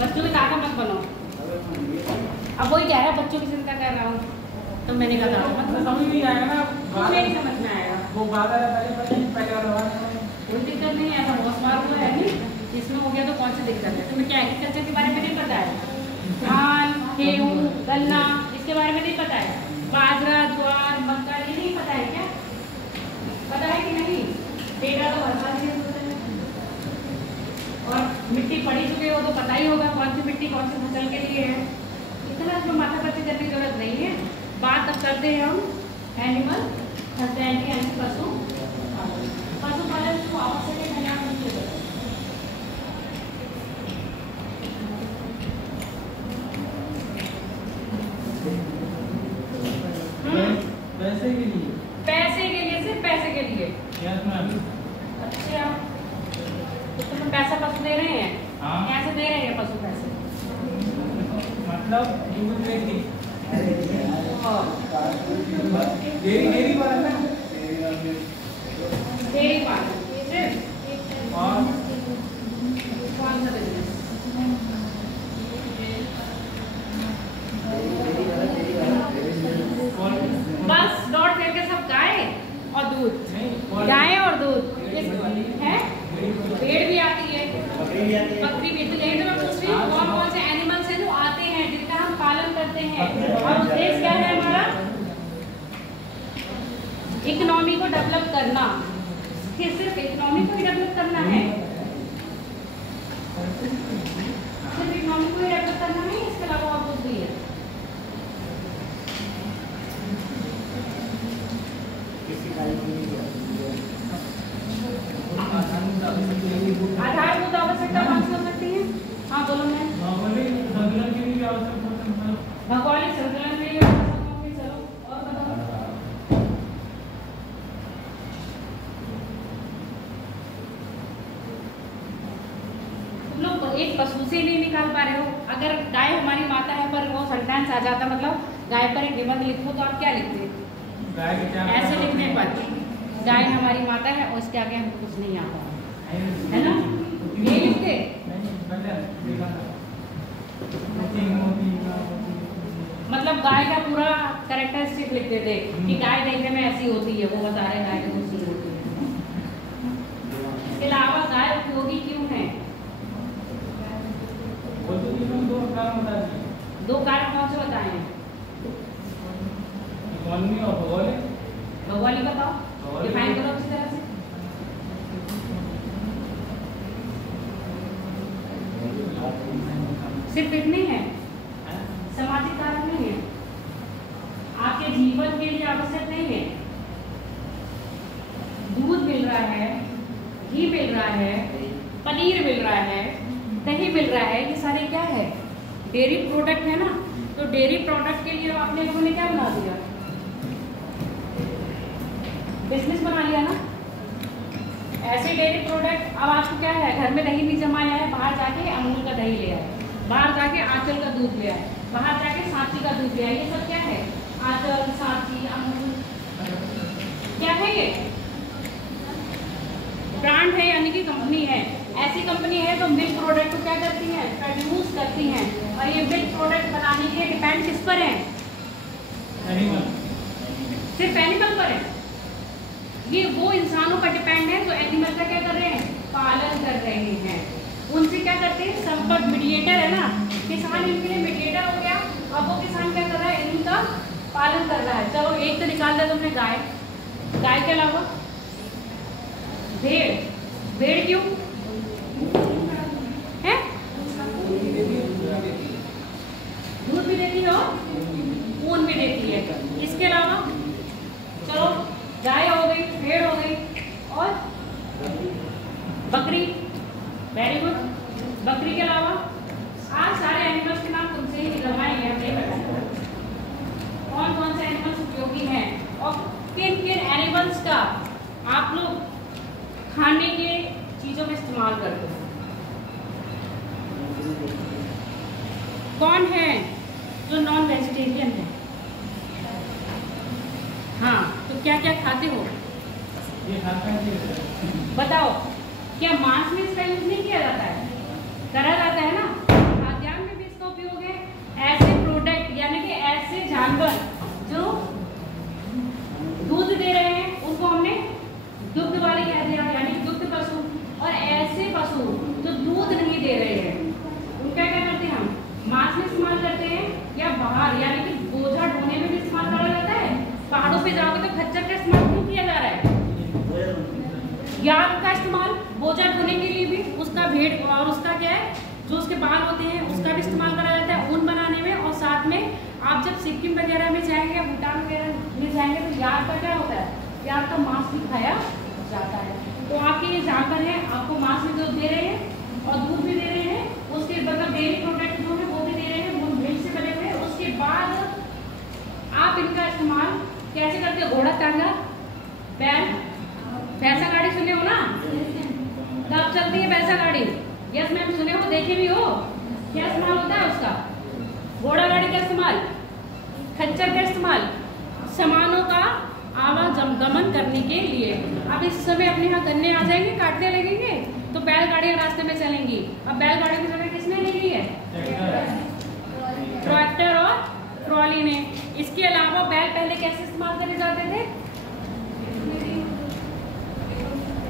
बच्चों की दादा मत बनो। अब वही कह रहा है बच्चों की चिंता कर रहा हूँ, तो मैंने कहा मतलब समझ नहीं आएगा ना, नहीं समझ में आएगा। वो बात है पहले वाला कोई दिक्कत नहीं है, ऐसा बहुत बार हुआ है नहीं, इसमें हो गया तो कौन सी दिक्कत है। तुम्हें क्या एग्रीकल्चर के बारे में नहीं पता है? धान, गेहूँ, गन्ना, इसके बारे में नहीं पता है? बाजरा, ज्वार, मक्का, ये नहीं पता है क्या? पता है कि नहीं? डेटा तो हर साल चेंज होता है। और मिट्टी पड़ी चुके हो तो पता ही होगा कौन सी मिट्टी कौन सी फसल के लिए है। इतना इसमें माथा पच्ची करने की जरूरत नहीं है। बात अब करते हैं हम एनिमल हस्बेंड्री यानी पशुपालन को आवश्यक है। पैसे के लिए, पैसे के लिए, सिर्फ पैसे के लिए। अच्छा, तो तुम्हें पैसा पशु दे रहे हैं? हाँ। कैसे दे रहे हैं पशु पैसे? मतलब दूध लेके डेयरी पर है ना, डेयरी पालन और कौन सा बिजनेस? बस डॉट करके सब गाय और दूध, गाय और दूध है। भेड़ भी आती है, बकरी भी। तो यही तो मैं पूछ रही हूँ कौन कौन से एनिमल्स हैं जो आते हैं जिनका हम पालन करते हैं। और उद्देश्य क्या है हमारा? इकोनॉमी को डेवलप करना। सिर्फ इकोनॉमी को ही डेवलप करना है, सिर्फ इकोनॉमी को ही डेवलप करना है, इसके अलावा और कुछ भी है? आधारभूत आवश्यकता कौन सी हो सकती है? हाँ बोलो। मैं भौगोलिक संतुलन के लिए भी आवश्यक होता है। भौगोलिक संतुलन में भी आवश्यक होगी। चलो और बताओ। तुम लोग एक पशु से नहीं निकाल पा रहे हो। अगर गाय हमारी माता है पर वो सेंटेंस आ जाता, मतलब गाय पर एक निबंध लिखो तो आप क्या लिखते? ऐसे लिखने पर गाय हमारी माता है और उसके आगे हमको कुछ नहीं आता है ना, ये लिखते। मतलब गाय का पूरा कैरेक्टरिस्टिक लिख देते कि गाय देखने में ऐसी होती है, वो बता रहे गाय कैसी होती है। इसके अलावा गाय उपयोगी क्यों है? दो कारण कौन से बताए हैं? इकोनॉमी और भौगोलिक। भौगोलिक बताओ, डिफाइन करो अच्छी तरह से। सिर्फ इतने हैं, सामाजिक कारण नहीं है, आपके जीवन के लिए आवश्यक नहीं है। दूध मिल रहा है, घी मिल रहा है, पनीर मिल रहा है, दही मिल रहा है, ये सारे क्या है? डेयरी प्रोडक्ट है ना। तो डेयरी प्रोडक्ट के लिए आपने लोगों ने क्या बना दिया? बिजनेस बना लिया ना। ऐसे डेयरी प्रोडक्ट, अब आपको क्या है, घर में दही नहीं जमाया है, बाहर जाके अमूल का दही ले आए, बाहर जाके आंचल का दूध ले आए, बाहर जाके सांची का दूध ले आए। ये सब क्या है? आंचल, सांची, अमूल, क्या है ये? ब्रांड है, यानी कि कंपनी है। ऐसी कंपनी है जो मिल्क प्रोडक्ट को क्या करती है? प्रोड्यूस करती हैं। और ये मिल्क प्रोडक्ट बनाने के डिपेंड किस पर है? एनिमल। सिर्फ एनिमल पर है। ये वो इंसानों पर डिपेंड है जो एनिमल का क्या कर रहे हैं? पालन कर रहे हैं। उनसे क्या करते हैं? संपर्क, मीडिएटर है ना। किसान इनके लिए मीडिएटर हो गया। अब वो किसान क्या कर रहा है? इनका पालन कर रहा है। चलो एक तो निकाल दिया तुमने गाय, गाय के अलावा भेड़। भेड़ क्यों है? और ऊन भी देती है। इसके अलावा चलो गाय हो गई, भेड़ हो गई और बकरी। Very good. बकरी के अलावा आज सारे एनिमल्स के नाम तुमसे ही निकलवाएंगे, हम नहीं बताएंगे कौन कौन से एनिमल्स उपयोगी हैं और किन किन एनिमल्स का आप लोग खाने के चीजों में इस्तेमाल करते हो। कौन है जो नॉन वेजिटेरियन है? हाँ, तो क्या क्या खाते हो ये खाता है। बताओ। क्या मांस में इसका यूज नहीं किया जाता है? करा जाता है ना। खाद्यान्न में भी इसका उपयोग है। ऐसे प्रोडक्ट यानी कि ऐसे जानवर जो दूध दे रहे हैं उनको हमने दुग्ध वाले कह दिया, यानी दुग्ध पशु। और ऐसे पशु जो दूध नहीं दे रहे हैं उनका क्या करते हैं हम? मांस में इस्तेमाल करते हैं या बाहर यानी कि बोझा ढोने में भी इस्तेमाल करा जाता है। पहाड़ों पे जाओगे तो खच्चर का इस्तेमाल क्यों किया जा रहा है? याक का इस्तेमाल बोझा ढोने के लिए भी, उसका भेड़ और उसका क्या है जो उसके बाल होते हैं उसका भी इस्तेमाल करा जाता है ऊन बनाने में। और साथ में आप जब सिक्किम वगैरह में जाएंगे या भूटान वगैरह में जाएंगे तो याक का क्या होता है? याक का मांस भी खाया जाता है। तो आपके ये जानवर हैं, आपको मांस भी दूध दे रहे हैं और दूध भी दे रहे हैं, उसके मतलब डेयरी प्रोडक्ट जो है वो भी दे रहे हैं, वो मिल्क से बने हुए। उसके बाद आप इनका इस्तेमाल कैसे करते हो? घोड़ा, टांगा, बैल, भैंसा गाड़ी सुने हो ना? कब चलती है भैंसा गाड़ी? यस मैम, सुने हो, देखे भी हो। क्या इस्तेमाल होता है उसका? घोड़ा गाड़ी का इस्तेमाल, खच्चर का इस्तेमाल सामानों का आवागमन करने के लिए। अब इस समय अपने यहाँ गन्ने आ जाएंगे, काटने लगेंगे तो बैलगाड़ी रास्ते में चलेंगी। अब बैलगाड़ी की जगह किसने ले ली है? ट्रैक्टर और ट्रॉली ने। इसके अलावा बैल पहले कैसे इस्तेमाल करे जाते थे?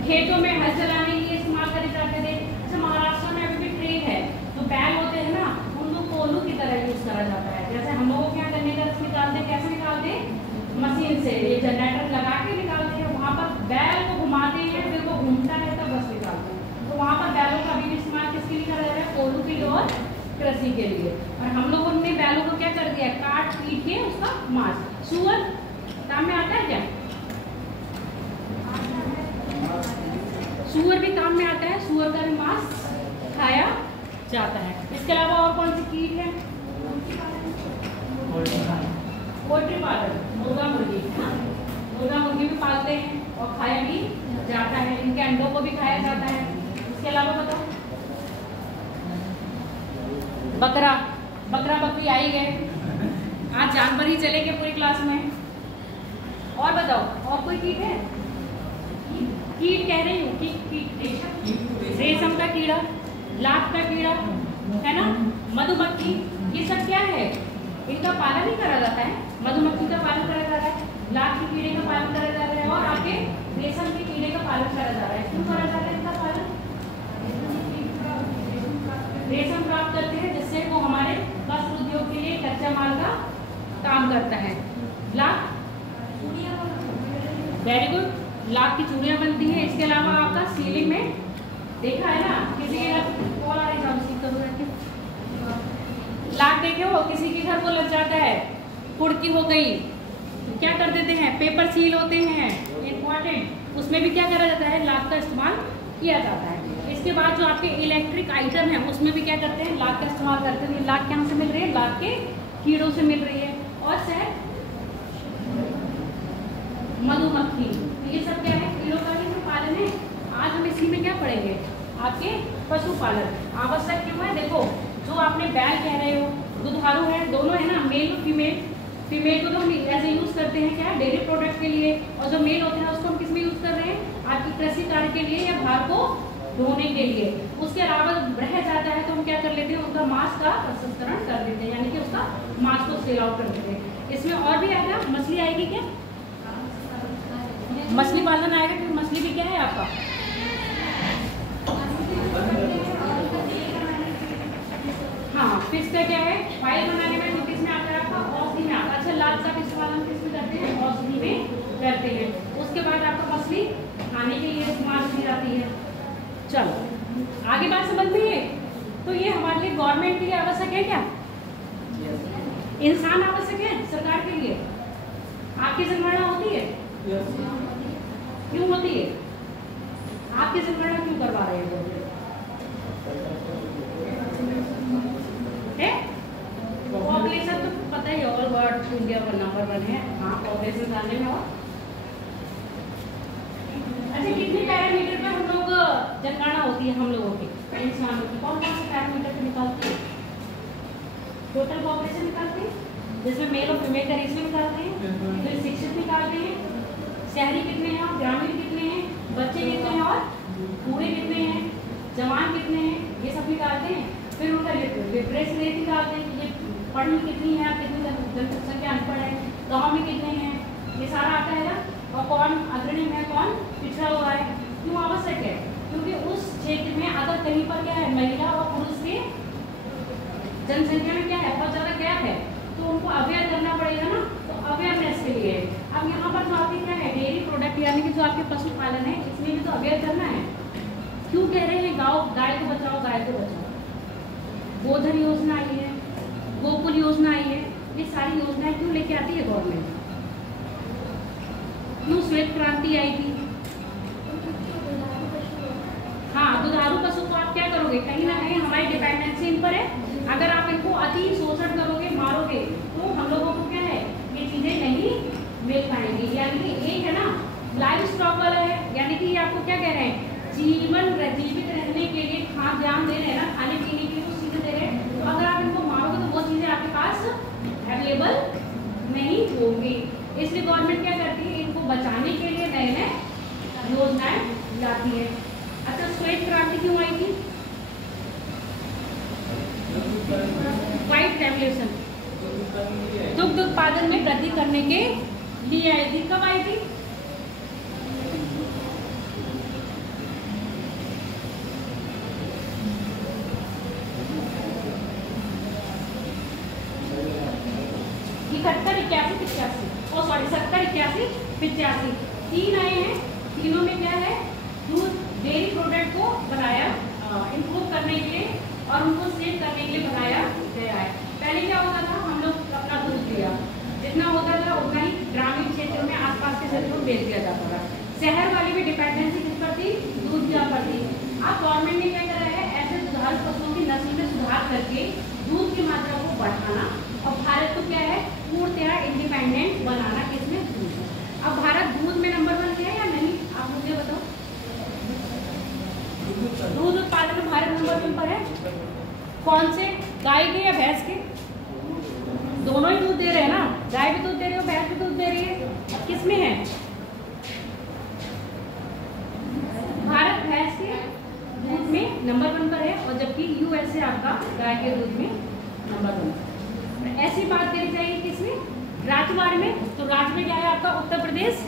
खेतों में हल चलाने के लिए इस्तेमाल करे जाते थे। जैसे महाराष्ट्र में अभी भी ट्रेन है तो बैल होते हैं ना, उनको कोल्हू की तरह यूज करा जाता है। जैसे हम लोगों के यहाँ गन्ने का रस निकालते हैं, कैसे निकालते हैं? मशीन से, ये जनरेटर लगा के निकालते हैं। वहाँ पर बैल को घुमाते हैं, फिर वो घूमता है तब रस निकालते हैं। तो वहाँ पर बैलों का अभी भी इस्तेमाल किसके लिए करा जा रहा है? कोल्हू के लिए और कृषि के लिए। और हम लोगों ने बैलों को क्या कर दिया? काट पीट के उसका मांस। सुअर काम में आता है क्या? सुअर भी काम में आता है, सुअर का भी मांस खाया जाता है। इसके अलावा और कौन सी कीट है? पोल्ट्री पालन, मुर्गा मुर्गी, मुर्गा मुर्गी भी पालते हैं और खाया भी जाता है। इनके अंडों को भी खाया जाता है। इसके अलावा बताओ, बकरा, बकरा बकरी आई गए, आज जानवर ही चलेंगे पूरी क्लास में। और बताओ, और कोई कीट है? कीट कह रही हूँ, कीट, रेशम का कीड़ा, लाख का कीड़ा है ना, मधुमक्खी, ये सब क्या है? इनका पालन ही करा जाता है। मधुमक्खी का पालन करा जा रहा है, लाख के कीड़े का पालन करा जा रहा है और आगे रेशम के कीड़े का पालन करा जा रहा है। क्यों करा जा रहा है इनका पालन? रेशम प्राप्त करते हैं जिससे वो हमारे वस्त्र उद्योग के लिए कच्चा माल का काम करता है। लाख, वेरी गुड, लाख की चूड़ियाँ बनती हैं। इसके अलावा आपका सीलिंग में देखा है ना, किसी के घर कॉल आ रही है, लाख देखे हो, किसी के घर वो लग जाता है, कुड़की हो गई, तो क्या कर देते हैं? पेपर सील होते हैं इम्पॉर्टेंट, उसमें भी क्या करा जाता है? लाख का इस्तेमाल किया जाता है। इसके बाद जो आपके इलेक्ट्रिक आइटम है उसमें भी क्या करते हैं? लाख का इस्तेमाल करते हैं। लाख कहाँ से मिल रही है? लाख के कीड़ों से मिल रही है। और शहद, मधुमक्खी, ये सब क्या है? कीड़ों का ही पालन है। आज हम इसी में क्या पढ़ेंगे? आपके पशुपालन आवश्यक क्यों है? देखो, जो आपने बैल कह रहे हो, दुधारू है, दोनों है ना, मेल और फीमेल। फीमेल को तो हम ऐसे यूज करते हैं क्या? डेयरी प्रोडक्ट के लिए। और जो मेल होते हैं उसको हम किस में यूज कर रहे हैं? आपकी कृषि कार्य के लिए या भार को ढोने के लिए। उसके अलावा रह जाता है तो हम क्या कर लेते हैं? उनका मांस का प्रसंस्करण कर देते हैं, यानी कि उसका मांस को सेल आउट कर देते हैं। इसमें और भी आएगा, मछली आएगी क्या? मछली पालन आएगा, क्योंकि मछली भी क्या है आपका? हाँ, फिश का क्या है? फाइल बनाने में जो किसमें आता है आपका? औषधि में आता है। अच्छा, लाल का इस्तेमाल हम किस में करते हैं? औषधि में करते हैं। उसके बाद आपका मछली खाने के लिए इस्तेमाल की जाती है। चलो आगे बात समझ में है। तो ये हमारे लिए गवर्नमेंट के लिए आवश्यक है क्या? इंसान आवश्यक है सरकार के लिए? आपकी जनगणना होती है? क्यों होती है? आपकी जनगणना क्यों करवा रहे हैं लोग? पॉपुलेशन तो पता ही ऑल वर्ल्ड इंडिया का नंबर 1 है। हाँ, पॉपुलेशन जानने में। और अच्छा, कितने पैरामीटर पे हम लोग जनगणना होती है हम लोगों की, इंसानों की? कौन कौन से पैरामीटर पे निकालते हैं? टोटल पॉपुलेशन निकालते हैं, जिसमें मेल और फीमेल का रेशियो निकालते हैं, फिर शिक्षित निकालते हैं, शहरी कितने हैं और ग्रामीण कितने हैं, बच्चे कितने हैं और बूढ़े कितने हैं, जवान कितने हैं, ये सब निकालते हैं। फिर उनका लिटरेसी रेट निकालते हैं कि ये पढ़ी कितनी है, कितनी जनसंख्या अनपढ़ है, गाँव में कितने हैं, ये सारा आता है ना। और कौन अग्रणी है, कौन पिछड़ा हुआ है। क्यों आवश्यक है? क्योंकि उस क्षेत्र में अगर कहीं पर क्या है, महिला और पुरुष के जनसंख्या में क्या है, बहुत ज़्यादा गैप है, तो उनको अवेयर करना पड़ेगा ना। तो अवेयरनेस के लिए अब यहाँ पर जो आपकी क्या है, डेयरी प्रोडक्ट यानी कि जो आपके पशुपालन है, इसमें भी तो अवेयर करना है। क्यों कह रहे हैं गाय को बचाओ, गाय को बचाओ? गोधन योजना आई है, गोकुल योजना आई है, ये सारी योजनाएं क्यों लेके आती है गवर्नमेंट? क्यों श्वेत क्रांति आई थी? हाँ, दुधारू पशु को आप क्या करोगे, कहीं ना कहीं हमारी डिपेंडेंसी इन पर है। अगर आप इनको अति शोषण करोगे, मारोगे, तो हम लोगों को क्या है, ये चीजें नहीं मिल पाएंगी। यानी कि एक है ना लाइफ स्टॉक वाला है, यानी कि आपको क्या कह रहे हैं, जीवित रहने के लिए खाद्यान्न दे रहे हैं ना, खाने पीने के लिए कुछ चीजें दे रहे हैं। तो अगर आप इनको मारोगे तो वो चीजें आपके पास अवेलेबल नहीं होंगी। इसलिए गवर्नमेंट क्या करती है, इनको बचाने के लिए नए नए योजनाएं लाती है। अच्छा, श्वेत क्रांति क्यों आई थी? व्हाइट रेवोल्यूशन दुग्ध उत्पादन में वृद्धि करने के लिए आई थी। कब आई थी? सत्तर, 81, 85 तीन आए हैं। तीनों में क्या है, दूध डेयरी प्रोडक्ट को बनाया इम्प्रूव करने के लिए और उनको सेव करने के लिए बनाया गया है। पहले क्या होता था, हम लोग अपना दूध दिया, जितना होता था उतना ही ग्रामीण क्षेत्रों में, आसपास के क्षेत्रों में बेच दिया जाता था। शहर वाली भी डिपेंडेंसी किस पर थी, दूध की पर थी। अब गवर्नमेंट ने क्या करा है, ऐसे दुधारू पशुओं की नस्ल में सुधार करके दूध की मात्रा को बढ़ाना और भारत को क्या है, पूर्णतः इंडिपेंडेंट बनाना। किसमें? दूध। अब भारत दूध में नंबर 1 है या नहीं, आप मुझे बताओ। दूध उत्पादन में भारत नंबर 1 पर है। कौन से? गाय के या भैंस के? दोनों ही दूध दे रहे हैं ना, गाय भी दूध दे रही है, भैंस भी दूध दे रही है। अब किसमें है? भारत भैंस के दूध में नंबर 1 पर है, और जबकि यूएसए आपका गाय के दूध में नंबर 1 पर। ऐसी बात करी जाएगी किसमें? राज्यवार में। तो राज्य में क्या है आपका, उत्तर प्रदेश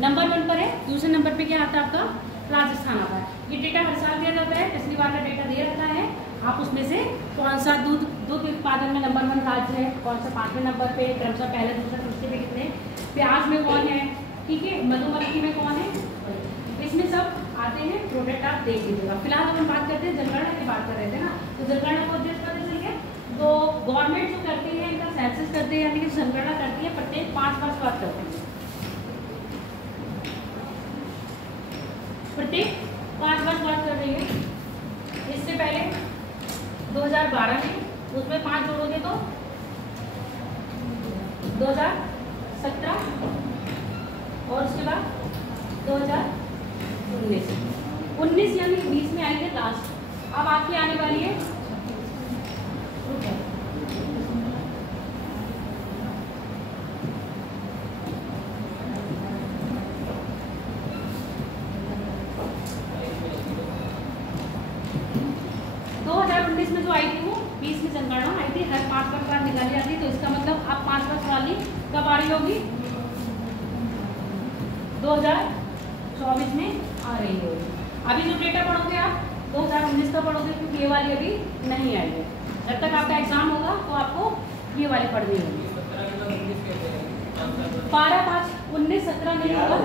नंबर 1 पर है। दूसरे नंबर पे क्या आता है आपका, राजस्थान आता है। ये डेटा हर साल दिया जाता है, पिछली बार का डेटा दे रखा है। आप उसमें से कौन सा दूध उत्पादन में नंबर 1 राज्य है, कौन सा 5वें नंबर पे, क्रमशः पहले दूसरे तीसरे पे कितने, प्याज में कौन है, ठीक है, मधुमक्खी में कौन है, इसमें सब आते हैं प्रोडक्ट, आप देख लीजिएगा। फिलहाल हम बात करते हैं जनगणना की, बात कर रहे थे ना, तो जनगणना को उद्देश्य पता चल गया। तो गवर्नमेंट जो करती है, इनका सेंसस करती है, यानी कि जनगणना करती है, प्रत्येक 5 वर्ष बाद करते हैं, प्रत्येक 5 वर्ष बाद कर रही है। इससे पहले 2012 में, उसमें 5 जोड़ोगे तो 2017, और उसके बाद 2019 यानी 20 में आई है लास्ट। अब आपकी आने वाली है 2019 में जो आई थी वो 20 में जनगणना आई थी, हर 5 वर्ष बाद निकाली जाती है। तो इसका मतलब अब 5 वर्ष वाली कब आ रही होगी, 2024 में आ रही होगी। अभी जो डेटा पढ़ोगे आप 2019 का पढ़ोगे, क्योंकि ये वाली अभी नहीं आई है। जब तक आपका एग्जाम होगा तो आपको ये वाली पढ़नी होगी। 12, 5, 19, 17 नहीं होगा,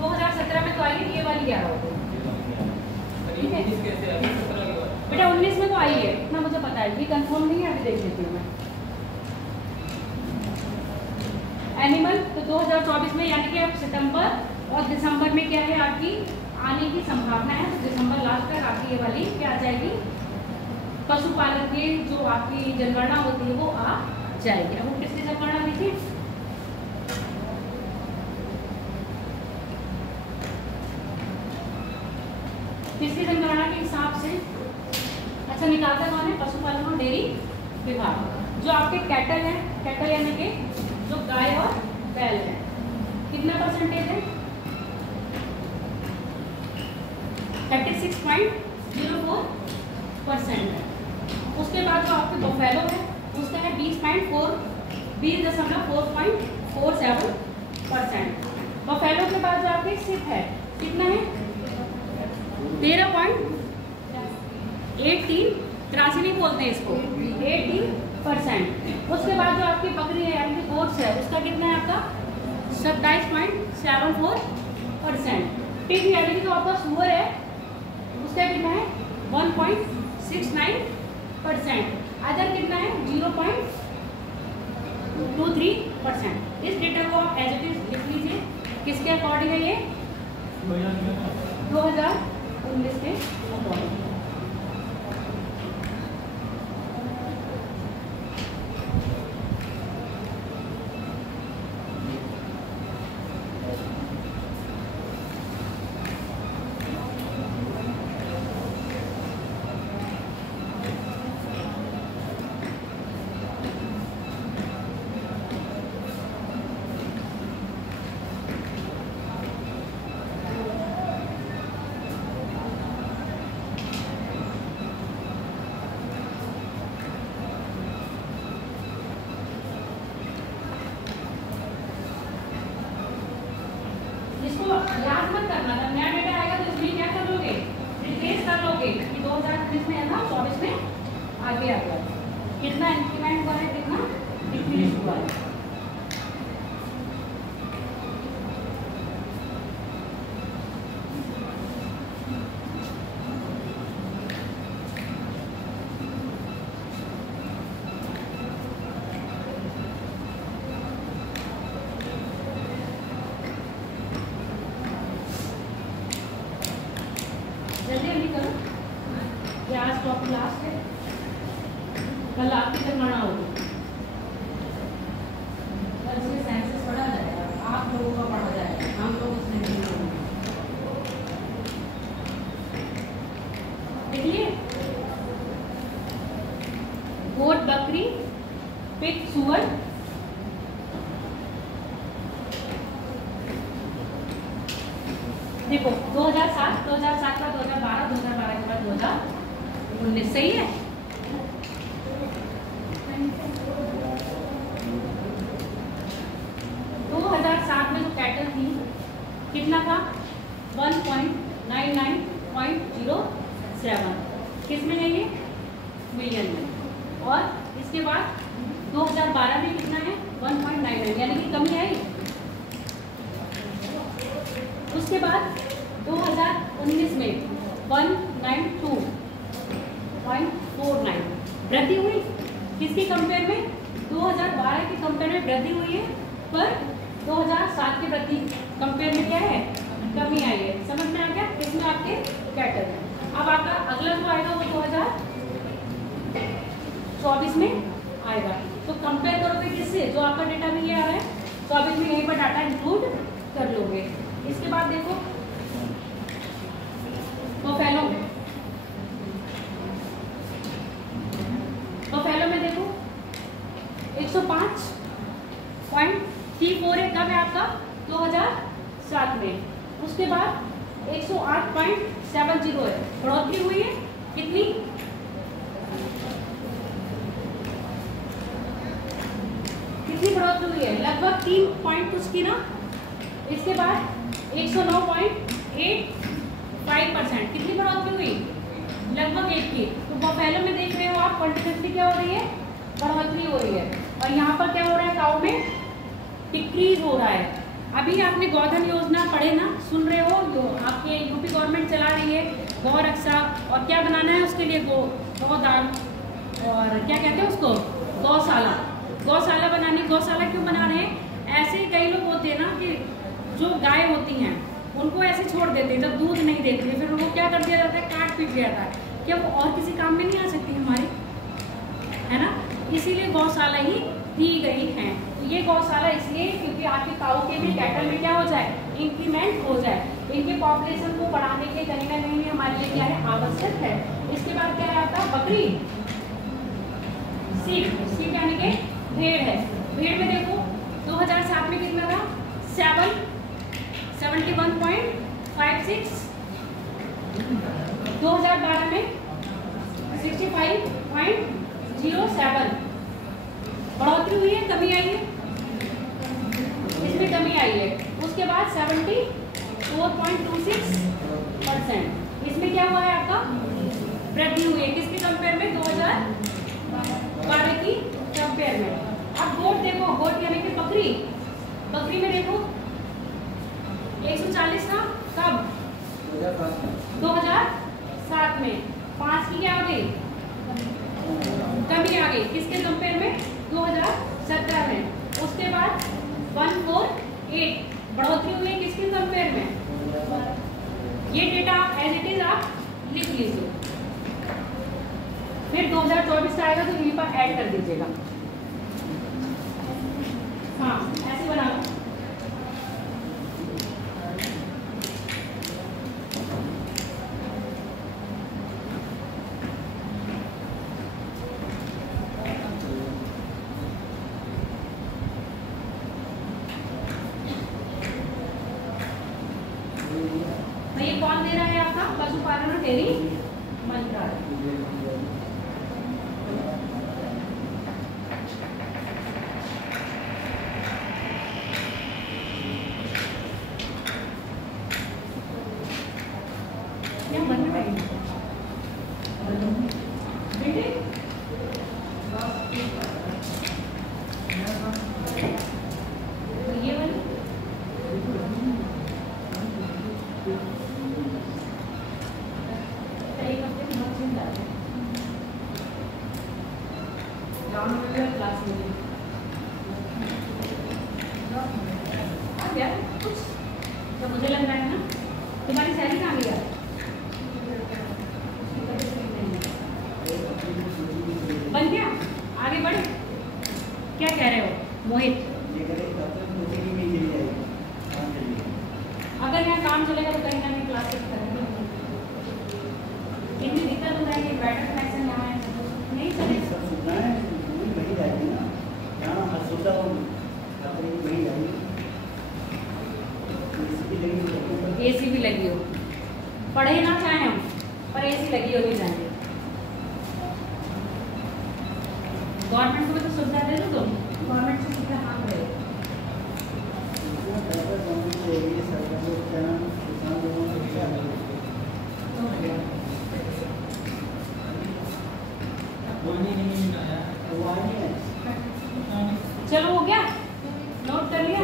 2017 में तो आई है, ये वाली 11 होगी, ठीक है। बेटा 19 में तो आई है, इतना मुझे पता है, ये कंफर्म नहीं है, अभी देख लेती हूँ मैं। एनिमल तो 2024 में, यानी कि अब सितंबर और दिसंबर में क्या है आपकी आने की संभावना है। तो दिसंबर लास्ट तक आपकी ये वाली क्या आ जाएगी, पशुपालन की जो आपकी जनगणना होती है वो आ जाएगी। अब वो किसकी जनगणना हुई थी, किसकी जनगणना के हिसाब से, अच्छा निकालता कौन है, पशुपालन और डेयरी विभाग। जो आपके कैटल है, कैटल यानी कि जो गाय और बैल है, कितना परसेंटेज है, 36.04% है। उसके बाद जो आपके बफेलो है उसका है 20.47%। बफेलो के बाद जो आपके सिप है कितना है, 13.83, 83 नहीं बोलते हैं इसको, 18%। उसके बाद जो आपकी बकरी है यानी कि गोट्स है उसका कितना है आपका 27.74%। पिग यानी कि जो आपका सुअर है उसका कितना है 1.69%। अदर कितना है 0.23%। इस डेटा को आप एज इट इज लिख लीजिए। किसके अकॉर्डिंग है ये, 2019 के अकॉर्डिंग। याद मत करना, जब नया डेटा आएगा तो इसमें क्या कर लोगे, रिप्लेस कर लोगे कि 2019 में है ना, 24 में आगे आ गया, कितना इंक्रीमेंट हुआ है, कितना डिक्रीज हुआ है। जल्दी जल्दी करो, ये आज टॉपिक लास्ट है, कल आपकी जनगणना होगी, कल से सेंसस पढ़ा जाएगा, आप लोगों का पढ़ा जाएगा, हम लोग उसमें नहीं होंगे। देखिए गोट, बकरी, पिग, सुअर, देखो 2007, 2007 का 2012, 2012 के बाद 2019, सही है। तो 2007 में जो कैटल थी कितना था 1.99.07, किस में है ये, मिलियन में। और इसके बाद 2012 में कितना है 1.99, यानी कि कमी आई। उसके बाद 2019 में 192.49 वृद्धि हुई, किसकी कंपेयर में, 2012 के कंपेयर में वृद्धि हुई है, पर 2007 के वृद्धि कंपेयर में क्या है, कमी आई है। समझ में आ गया, इसमें आपके कैटल है। अब आपका अगला जो आएगा वो 2024 में आएगा, तो कंपेयर करोगे किससे, जो आपका डेटा में ये आ रहा है 24 में, यहीं पर डाटा इंक्लूड कर लोगे। इसके बाद देखो बफेलो में देखो 105.34 है, कब है आपका 2007 में। उसके बाद 108.70 है, बढ़ोतरी हुई है कितनी, कितनी बढ़ोतरी हुई है, लगभग 3 पॉइंट कुछ की ना। इसके बाद 109.85%, कितनी बढ़ोतरी हुई, लगभग 1 की। तो बफेलो में देख रहे हो आप कंटिन्यूसली क्या हो रही है, बढ़ोतरी हो रही है। और यहाँ पर क्या हो रहा है, काऊ में डिक्रीज हो रहा है। अभी आपने गोधन योजना पढ़े ना, सुन रहे हो, जो आपके यूपी गवर्नमेंट चला रही है, गौ रक्षा और और क्या बनाना है उसके लिए गौदान, और क्या कहते हैं उसको, गौशाला। गौशाला बनानी, गौशाला क्यों बना रहे हैं? ऐसे कई लोग होते हैं ना कि जो गाय होती हैं उनको ऐसे छोड़ देते हैं, जब दूध नहीं देती है फिर उनको क्या कर दिया जाता है, काट पीट दिया जाता है। क्या वो और किसी काम में नहीं आ सकती हमारी, है ना? इसीलिए गौशाला ही दी गई है। तो ये गौशाला इसलिए क्योंकि आपके काऊ के भी, कैटल में क्या हो जाए, इंक्रीमेंट हो जाए, इनके पॉपुलेशन को बढ़ाने के कहीं ना कहीं हमारे लिए क्या है, आवश्यक है। इसके बाद क्या है आपका, बकरी, सीप यानी कि भेड़ है। भेड़ में देखो 2007 में कितना था, 71.56, 2012 में 65.07, बढ़ोतरी हुई है, कमी आई है, इसमें कमी आई है। उसके बाद 74.26%, इसमें क्या हुआ है आपका, वृद्धि हुई है। किसके कंपेयर में, 2012 की कंपेयर में। अब गोट देखो, गोट यानी कि बकरी, बकरी में देखो 140 था, कब, 2007 में। 5 की क्या हो गई, कमी आ गई, किसके कंपेयर में, 2017 में। उसके बाद 148 बढ़ोतरी हुई, किसके कंपेयर में। ये डेटा एज इट इज आप लिख लीजिए, फिर 2024 का आएगा तो यहीं पर ऐड कर दीजिएगा। हाँ, ऐसे बना लो। ये कौन दे रहा है आपका, पशुपालन और डेयरी मंत्रालय। क्या बन रहा है, ये वाली क्लास में यार कुछ तो मुझे लग रहा है ना, तुम्हारी सैलरी कहाँ गई यार, बन गया, आगे बढ़े। क्या कह रहे हो मोहित, अगर यहाँ काम चलेगा तो कहीं ना कहीं क्लासेस करेंगे, इतनी दिक्कत हो जाएगी, बैटर कनेक्शन यहाँ है नहीं चलेगा। एसी भी लगी हो, पढ़े ना चाहे हम, पर एसी लगी होनी चाहिए। गवर्नमेंट को भी तो सुविधा दे दो, तो गवर्नमेंट से सुविधा मांग रहे हो। चलो हो गया, नोट कर लिया।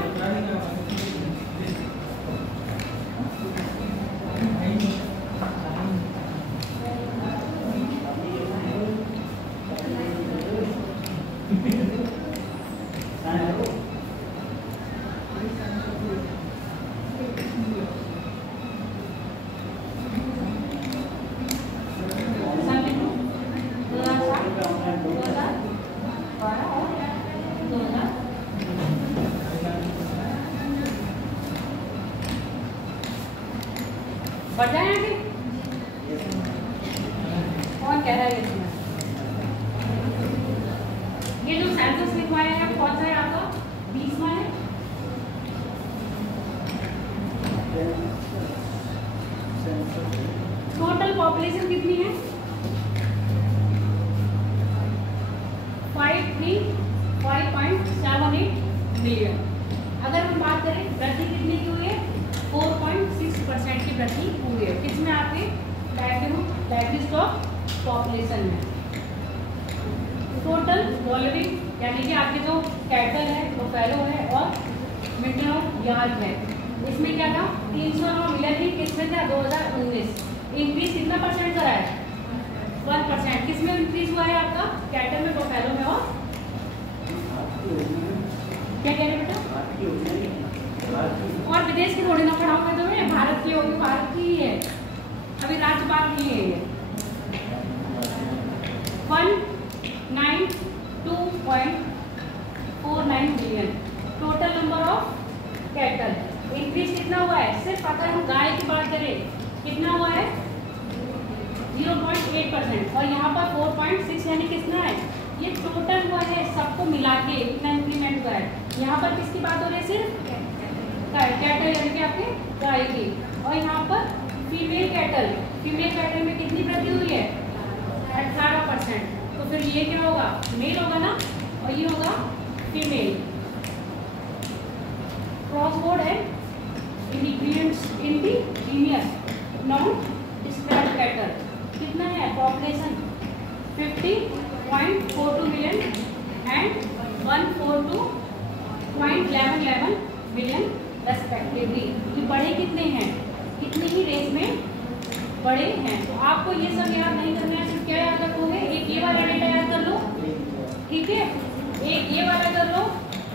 बढ़ जाए आगे, कौन कह रहा है इसमें? ये जो सेंसस लिखवाया है कौन सा है आपका, 20वां है। टोटल पॉपुलेशन कितनी है, 535.78 मिलियन। अगर हम बात करें वृद्धि कितनी की हुई है, 4.6% की वृद्धि हुई है। किसमें आपके डायबिटीज ऑफ पॉपुलेशन में। टोटल वॉल्यूम यानी कि आपके जो कैटल है, बफेलो है और मिडिल ऑफ यार्ड है, इसमें क्या था, 309 मिलियन ही किसमें था, 2019। इंक्रीज कितना परसेंट करा है, किस में इंक्रीज हुआ है आपका? कैटल में, बफेलो में। और क्या कह रहे बेटा? और विदेश की थोड़ी ना पढ़ाऊंगा तुम्हें, भारत की होगी, भारत की ही है, अभी राज्यपाल की है ये। 192.49 million total number of cattle. Increase कितना हुआ है? सिर्फ अगर हम गाय की बात करें कितना हुआ है? 0.8%। और यहाँ पर 4.6 यानी कितना है? ये टोटल हुआ है, सबको मिला के इतना इंक्रीमेंट हुआ है। यहाँ पर किसकी बात हो रही है? सिर्फ कैटल यानी कि आपके गाय की। और यहाँ पर फीमेल कैटल में कितनी वृद्धि हुई है? 18%। तो फिर ये क्या होगा? मेल होगा ना, और ये होगा फीमेल। क्रॉसबोर्ड है इंडिग्रेंट्स इन दी जीनियस नॉन स्क्वायर कैटल कितना है? Population 50.42 million and 142.11 million respectively. ये बड़े कितने हैं? कितनी ही रेंज में बड़े हैं। तो आपको ये सब याद नहीं करना है, सिर्फ क्या याद रखोगे? एक ये वाला डेटा याद कर लो, ठीक है? एक ये वाला कर लो,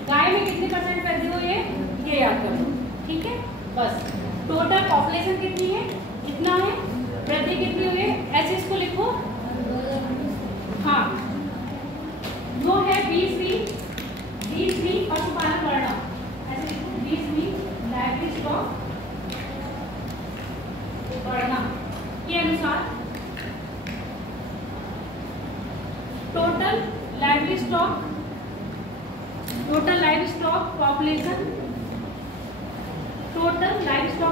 गाय में कितने परसेंट वृद्धि हुई है ये याद कर लो, ठीक है? बस। टोटल पॉपुलेशन कितनी है? कितना है? वृद्धि कितनी हुई है? ऐसे इसको लिखो। हाँ, जो है 20 पशुपालन बढ़ना, ऐसे लिखो 20 लाइवली स्टॉक बढ़ना के अनुसार टोटल लाइवली स्टॉक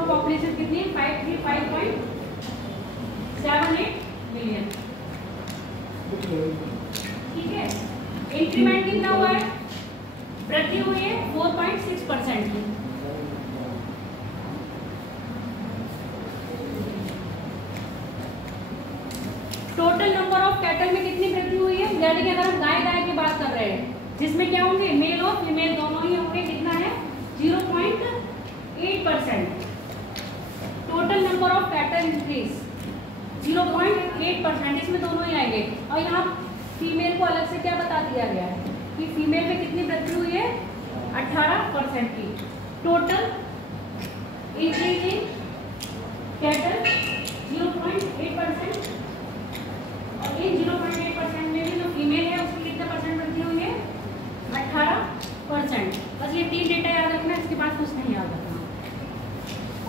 पॉपुलेशन कितनी है? 535.78 मिलियन, ठीक है? इंक्रीमेंट कितना हुआ है? वृद्धि हुई है 4.6% की। टोटल नंबर ऑफ कैटल में कितनी वृद्धि हुई है? यानी कि अगर हम गाय की बात कर रहे हैं जिसमें क्या होंगे? मेल और फीमेल दोनों ही होंगे। कितना है? 0.8%। Total number of cattle increase 0.8%, इसमें दोनों ही आएंगे। और यहाँ फीमेल को अलग से क्या बता दिया गया है कि फीमेल में कितनी वृद्धि हुई है? 18% की। Total increase in cattle 0.8%। और इन 0.8% में भी जो फीमेल है उसकी कितना परसेंट वृद्धि हुई है? 18%। बस ये 3 डेटा याद रखना, इसके बाद कुछ नहीं याद रखना।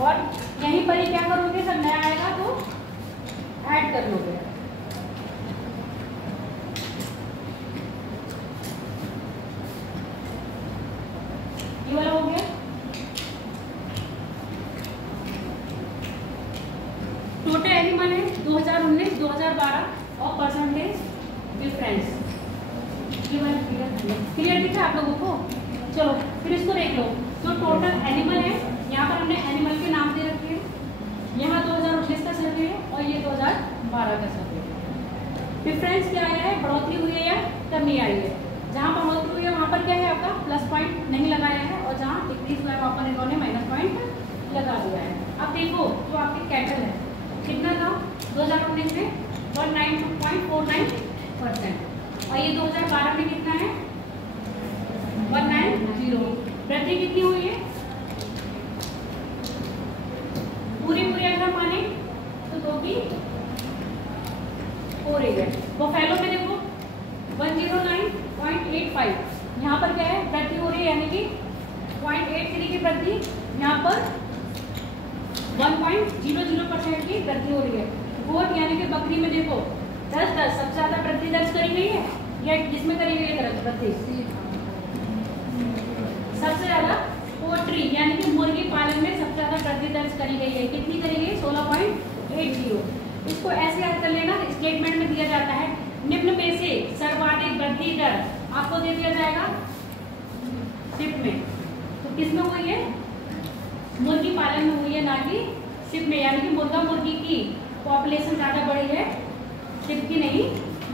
और यहीं पर ही क्या करोगे? सब नया आएगा तो ऐड कर लोगे। ये वाला हो गया। टोटल एनिमल है 2019, 2012 और परसेंटेज डिफरेंस। ये वाला क्लियर दिखा आप लोगों को? चलो फिर इसको देख लो। जो टोटल एनिमल है, यहाँ पर हमने एनिमल के नाम दे रखे हैं। यहाँ 2019 का सर्वे है और ये 2012 का सर्वे है। डिफरेंस क्या आया है? बढ़ोतरी हुई है या कमी आई है? जहाँ बढ़ोतरी हुई है वहाँ पर क्या है? आपका प्लस पॉइंट नहीं लगाया है, और जहाँ डिक्रीज हुआ है वहाँ पर इन्होंने माइनस पॉइंट लगा दिया है। अब देखो जो आपके कैटल है कितना था 2019 में? 192.49%। और ये 2012 में कितना है? 190। वृद्धि कितनी हुई है? पूरी अगर माने तो 2 की हो रही है। बफेलो में देखो 109.85, यहाँ पर क्या है? वृद्धि हो रही है, यानी कि 0.83 की वृद्धि, यहाँ पर 1.00% की वृद्धि हो रही है। गोट यानी कि बकरी में देखो 10 सबसे ज्यादा वृद्धि दर्ज करी गई है, या जिसमें करी गई है वृद्धि सबसे ज्यादा? पोल्ट्री यानी कि मुर्गी पालन में सबसे ज्यादा वृद्धि दर्ज करी गई है। कितनी करी गई? 16.80। इसको ऐसे याद कर लेना, स्टेटमेंट में दिया जाता है निम्न में से सर्वाधिक वृद्धि दर आपको दे दिया जाएगा सिप में। तो किसमें हुई है? मुर्गी पालन में हुई है, ना कि सिप में। यानी कि मुर्गा मुर्गी की पॉपुलेशन ज्यादा बढ़ी है, सिप की नहीं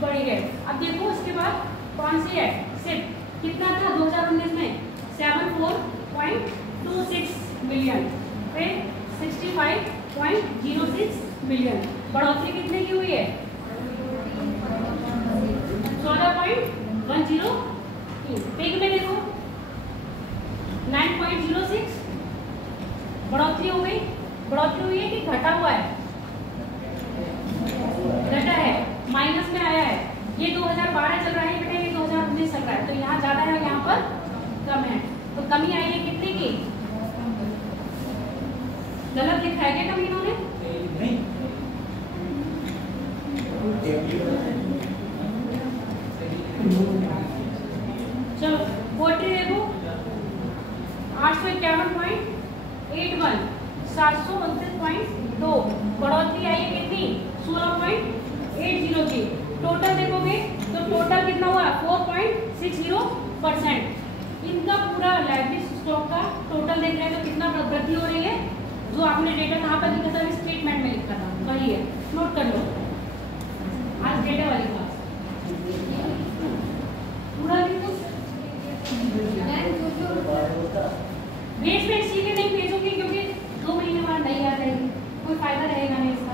बढ़ी है। अब देखो उसके बाद कौन सी है? सिप कितना था 2019 में? 74.26 मिलियन, फिर 65.06 मिलियन। बढ़ोतरी कितने की हुई है? तो यहाँ ज़्यादा है, यहाँ पर कम है, तो कमी आएगी कितने की? गलत लिखा है क्या कमी इन्होंने? नहीं, चलो पोट्री देखो 851.81, 729.2, बढ़ोतरी आई है कितनी? 16.80 की। टोटल देखोगे तो टोटल कितना हुआ? 4.60%। इनका पूरा लाइब्रेरी स्टॉक का टोटल देख रहे हैं तो कितना वृद्धि हो रही है? जो आपने डेटा कहाँ पर लिखा था? स्टेटमेंट में लिखा था, वही है, नोट कर लो। आज डेटा वाली क्लास पूरा लिखो। भेज इसीलिए नहीं भेजोगे क्योंकि 2 महीने बाद नहीं आ जाएगी, कोई फायदा रहेगा नहीं इसका।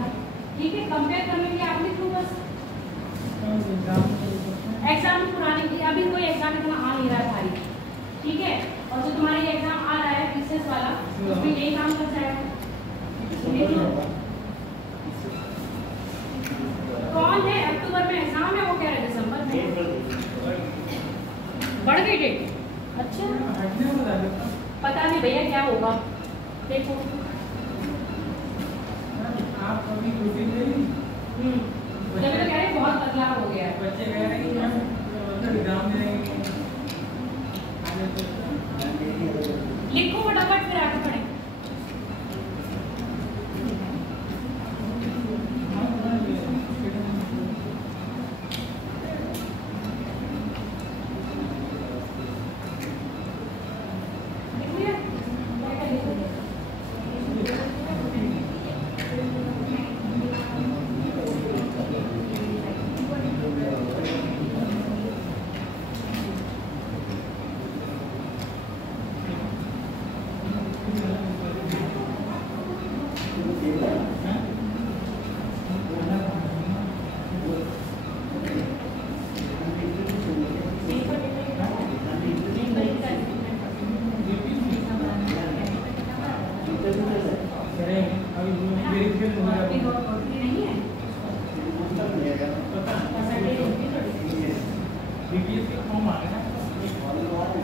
ठीक है, कंपेयर करने के लिए आप लिख लो बस। एग्जाम पुराने की, अभी कोई एग्जाम इतना आ नहीं रहा है भाई, ठीक है, और जो तुम्हारे एग्जाम आ रहा है पीसीएस वाला उसमें यही काम कर जाएगा। कौन है अक्टूबर में एग्जाम है, वो कह रहे दिसंबर में बढ़ गई डेट? अच्छा, पता नहीं भैया क्या होगा, देखो आप अभी छुट्टी ले ली? जब तो कह रहे बहुत बदलाव हो गया है। बच्चे कह रहे हैं एग्जाम देंगे। लिखो फटाफट फिर आगे पढ़े।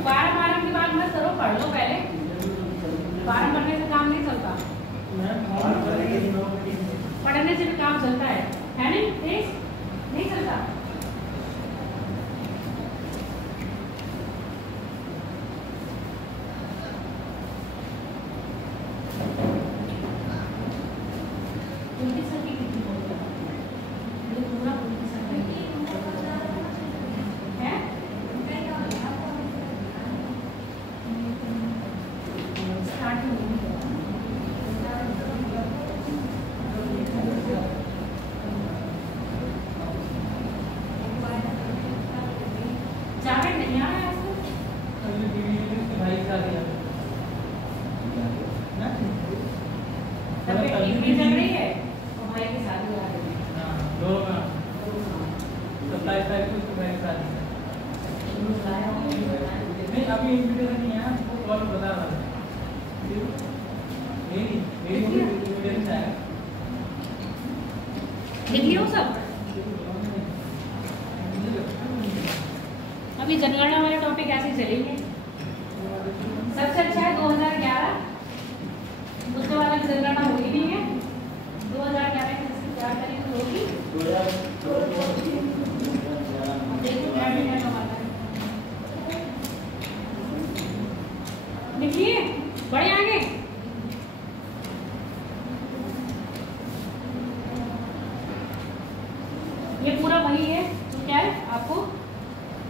फार्म की बात मत करो, पढ़ लो पहले। फार्म भरने से काम नहीं चलता, पढ़ने से भी काम चलता है नहीं? तेज नहीं चलता। अभी इनविटेशन नहीं है, कॉल बता रहा है। मेरी इनविटेशन है, लिख लियो सब। अभी जनगणना वाले टॉपिक ऐसे चलेंगे। सबसे अच्छा है 2011, उसके बाद अभी जनगणना होगी नहीं है। 2011 की 4 तारीख को होगी। लिखिए, बढ़े आगे। ये पूरा वही है जो क्या है आपको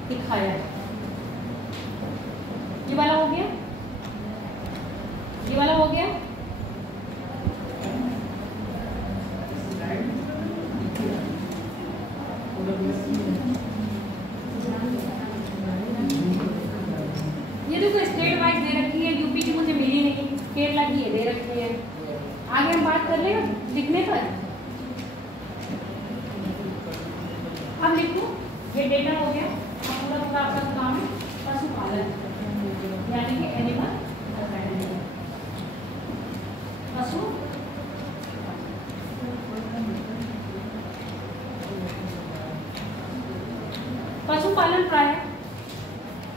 दिखाया है। ये वाला हो गया, ये वाला हो गया। ये देखो स्टेट वाइज दे रखी है, यूपी की मुझे मिली नहीं, केरला की ये दे रखी है। आगे हम बात कर लेंगे लिखने पर। अब लिखो, ये डेटा हो गया। अब पूरा पूरा आपका काम है पशुपालन, यानी कि एनिमल हस्बेंड्री, पशु पशुपालन प्राय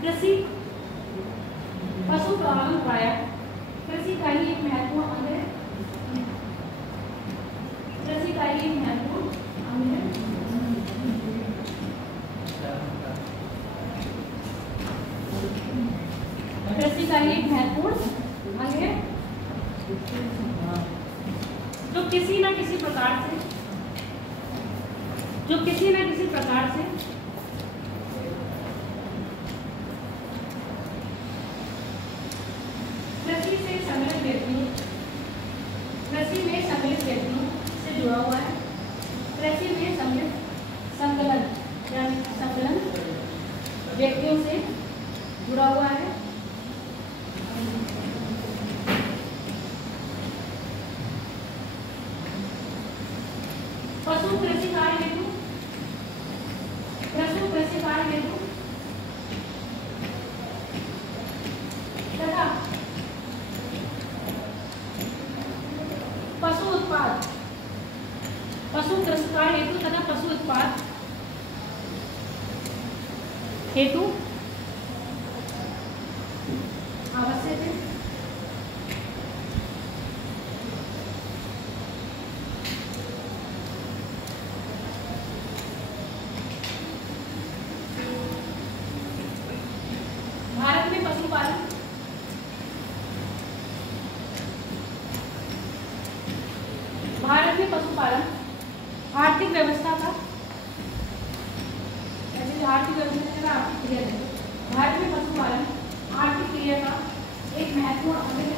कृषि पशुपालन प्राय कृषि का ही एक महत्वपूर्ण अंग है। कृषि का ही एक महत्वपूर्ण अंग है। कृषि का ही एक महत्वपूर्ण अंग है जो किसी न किसी प्रकार से कृषि से सम्मिलित व्यक्तियों कृषि में सम्मिलित व्यक्तियों से जुड़ा हुआ है। कृषि में सम्मिलित संकलन यानी संकलन व्यक्तियों से जुड़ा हुआ है। पशु कृषि कार्य हेतु तथा पशु उत्पाद पशु कृषि कार्य हेतु तथा पशु उत्पाद हेतु आवश्यक है। भारत में पशुपालन आर्थिक व्यवस्था का आर्थिक व्यवस्था आर्थिक क्रिया है। भारत में पशुपालन आर्थिक क्रिया का एक महत्वपूर्ण अंग है।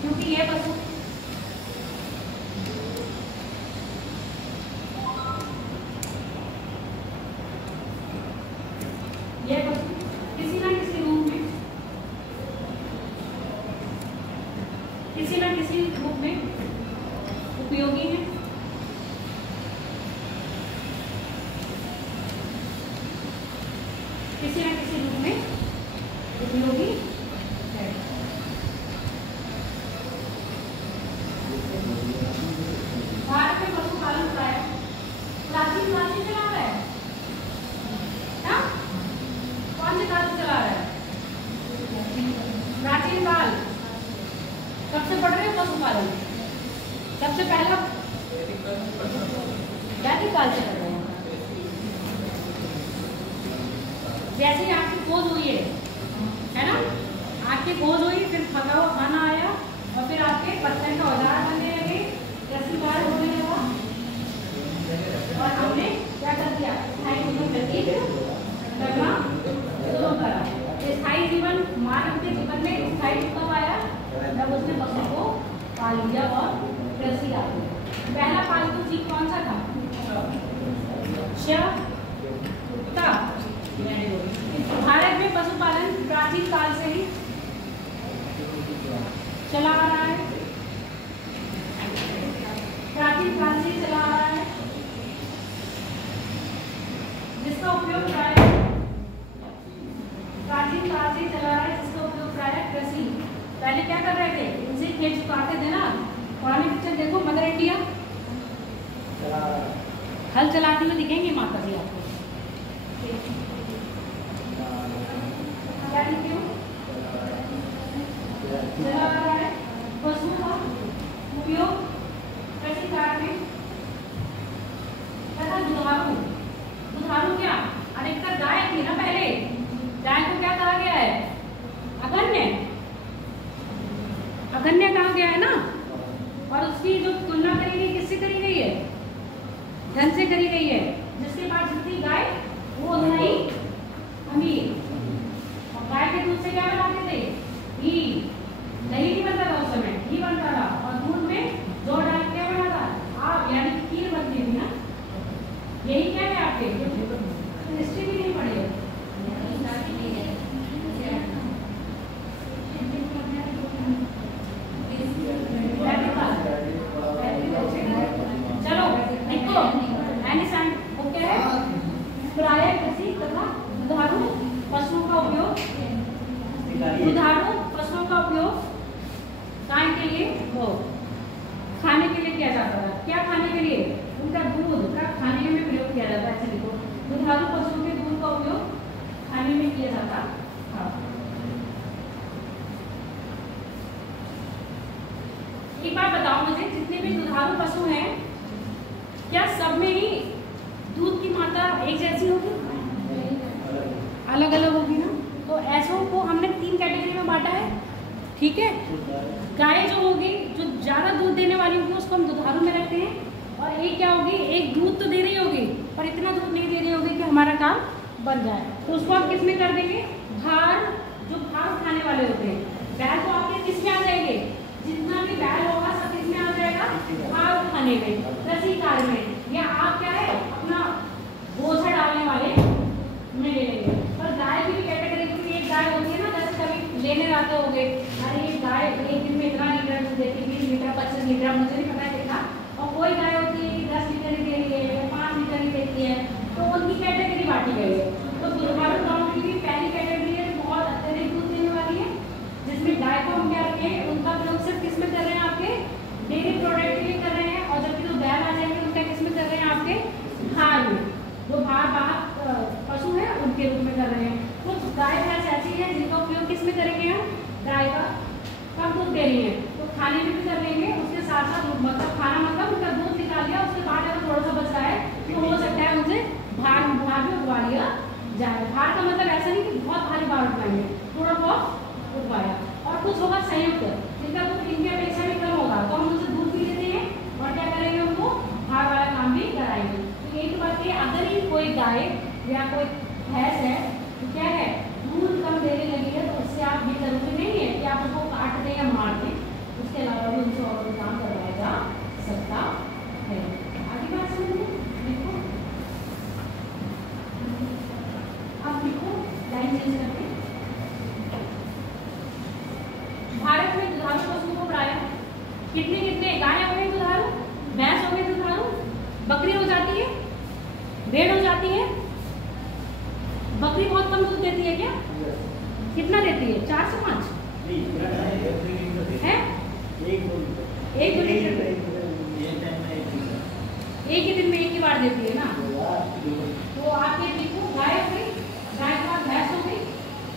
क्योंकि यह पशु किसी न किसी रूप में उपयोगी है। किसी न किसी रूप में उपयोगी है। भारत में पशुपालन प्राय प्राचीन काल से चला रहा है ना? कौन से काल से चला रहा है? प्राचीन काल। कब से पढ़ रहे हो पशुपालन? सबसे पहला वैदिक काल से पढ़ रहे हैं। जैसे ही आपकी खोज हुई है ना? आपकी खोज हुई, फिर पका हुआ खाना आया और फिर आपके पत्थर का औजार बनने लगे, कृषि कार्य होने लगा और हमने क्या कर दिया? स्थायी जीवन व्यतीत करना शुरू करा। स्थायी जीवन मानव के जीवन में स्थायी कब आया? जब उसने पशु को पाल लिया और कृषि आ गई। पहला पालतू जीव कौन सा था? कुत्ता। भारत में पशुपालन प्राचीन काल से ही चला आ रहा है। प्राचीन काल से ही चला आ रहा है, जिसका उपयोग प्राय प्राचीन काल से ही चला रहा है, जिसका उपयोग प्राय कृषि। पहले क्या कर रहे थे? इनसे खेत चुकाते थे ना। पुराने पिक्चर देखो, मदर इंडिया हल चलाते हुए दिखेंगे माता जी आपको। क्या दिखे हो? चला आ रहा है। पशु का उपयोग कृषि कार्य में तथा दुधारू क्या? अधिकतर गाय थी ना पहले। गाय को क्या कहा गया है? अगन्य कहा गया है ना। और उसकी जो तुलना करी गई किससे करी गई है? धन से करी गई है। जिसके पास जितनी गाय वो उतना ही अमीर। और गाय के दूध से क्या बनाते थे? घी। दही नहीं बनता था उस समय, घी बनता था। और दूध में दो डाल के क्या बना था? आप यानी खीर बनती थी ना। यही क्या है आपके? हिस्ट्री भी नहीं पढ़े। चलो देखो, ओके है। प्राय कृषि तथा दुधारू पशुओं का उपयोग काय के लिए वो खाने के लिए किया जाता था। क्या खाने के लिए? उनका दूध का खाने में प्रयोग किया जाता है। ऐसे लिखो, दुधारू पशुओं के दूध का उपयोग खाने में किया जाता था। एक बात बताओ मुझे, जितने भी दुधारू पशु हैं क्या सब में ही दूध की मात्रा एक जैसी होगी? अलग अलग होगी ना। तो ऐसों को हमने 3 कैटेगरी में बांटा है, ठीक है। गाय जो होगी, जो ज़्यादा दूध देने वाली होगी, उसको हम दुधारू में रखते हैं। और एक क्या होगी, एक दूध तो दे रही होगी पर इतना दूध नहीं दे रही होगी कि हमारा काम बन जाए, तो उसको आप किस में कर देंगे? भार, जो भार उठाने वाले होते हैं, बैल तो आपके किस में आ जाएंगे? जितना भी बैल होगा सब किस में आ जाएगा? भार उठाने में, कृषि कार्य में, या आप क्या है अपना बोझा डालने वाले में ले लेंगे। पर गाय की भी कैटेगरी की एक गाय होती है ना, जैसे कभी लेने जाते होंगे, अरे ये गाय एक दिन में इतना लीटर दूध देती है, 20 लीटर 25 लीटर, मुझे नहीं पता कितना। और कोई गाय होती है 10 लीटर ही दे रही है या 5 लीटर ही देती है, तो उनकी कैटेगरी बांटी गई है। तो दुधारू गायों की भी पहली कैटेगरी है, बहुत अत्यधिक दूध देने वाली है, जिसमें गाय को हम क्या रखें, उनका प्रयोग सिर्फ किस में कर रहे हैं? आपके डेयरी प्रोडक्ट के लिए कर रहे हैं। और जबकि जो बैल आ जाएंगे उनका किस में कर रहे हैं? आपके भार में, जो भार वाहक पशु है उनके रूप में कर रहे हैं। तो गाय भैंस ऐसी है जिनका उपयोग किस में करेंगे हम? गाय का कम दूध दे रही है तो खाने में भी कर लेंगे, उसके साथ साथ मतलब खाना मतलब उनका दूध निकाल लिया, उसके बाद अगर थोड़ा सा बच रहा है तो हो सकता है मुझे भार भी उठवा लिया जाए। भार का मतलब ऐसा नहीं कि बहुत भारी भार उठवाएंगे, थोड़ा बहुत उठवाया। और कुछ होगा संयुक्त, जिनका दूध इनकी अपेक्षा भी कम होगा, तो हम उनसे दूध भी लेते हैं और क्या करेंगे, उनको भार वाला काम भी कराएंगे। तो एक बात है, अगर ही कोई गाय या कोई भैंस है तो क्या है, दूध कम देने लगी है, तो उससे आप ये जरूरी नहीं है कि आप उसको काट दें या मार दें, उसके अलावा भी उनसे और काम करवाया जा सकता है। आगे बात समझिए, देखो अब देखो लाइन चेंज करके भारत में दुधारू पशुओं को बढ़ाया। कितने कितने गाय हो गए दुधारू, भैंस हो गए दुधारू, बकरी हो जाती है, भेड़ हो जाती है। बकरी बहुत कम दूध देती है क्या? कितना देती है? 4 से 5 है? 1-2 लीटर एक ही दिन में एक ही बार देती है ना। तो आप ये देखो, गाय हो गई, गाय के बाद भैंस हो गई,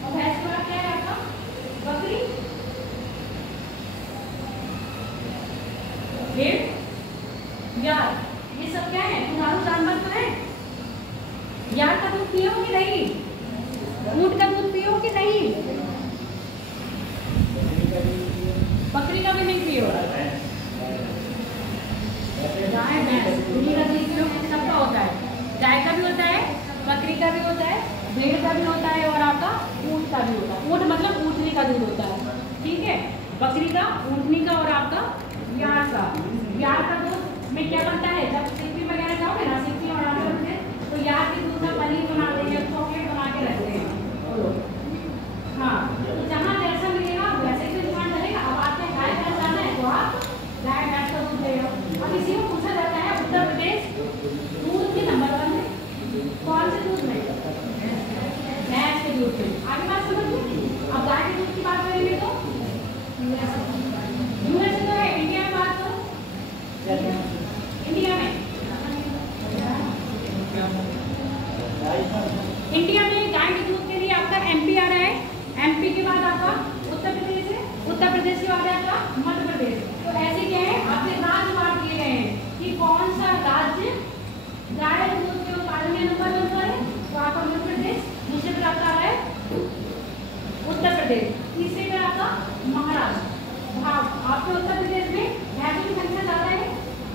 और भैंस के बाद क्या है आपका? बकरी, भेड़, यार, ये सब क्या है? दुधारू जानवर तो है। यार का दूध पियो कि नहीं? ऊंट का दूध पियो कि नहीं? बकरी का भी नहीं पियो। गाय भैंस उन्हीं का दूध पियो, सबका होता है। गाय का भी होता है, बकरी का भी होता है, भेड़ का भी होता है, और आपका ऊंट का भी होता है। ऊंट मतलब ऊँटनी का दूध होता है, ठीक है। बकरी का, ऊँटनी का, और आपका यार का। यार का दूध में क्या बनता है? जब सिक्की वगैरह जाओगे ना, सिक्की और आटे, तो यार के दूध का पनीर बनाते हैं, चॉकलेट बना के रखते हैं वो लोग। हाँ, तो जहाँ जैसा मिलेगा वैसे ही डिमांड चलेगा। अब आपने गाय भैंस जाना है तो आप गाय भैंस का दूध ले लो। अब इसी को पूछा जाता है उत्तर प्रदेश दूध के नंबर 1 में, कौन से दूध में? भैंस के दूध में। आगे बात समझिए। अब गाय के दूध की बात करेंगे तो यूएसए तो है, इंडिया में बात करो, इंडिया में गाय के दूध के लिए आपका एमपी आ रहा है। एमपी के बाद आपका उत्तर प्रदेश है, उत्तर प्रदेश के बाद आपका मध्य प्रदेश। तो ऐसे क्या है, आपके राज्य बांट दिए गए हैं कि कौन सा राज्य गाय के दूध के उत्पादन में नंबर 1 पर है। तो आपका मध्य प्रदेश, दूसरे पर आपका आ रहा है उत्तर प्रदेश, तीसरे पर आपका महाराष्ट्र। आपके उत्तर प्रदेश में भैंसों की संख्या ज़्यादा है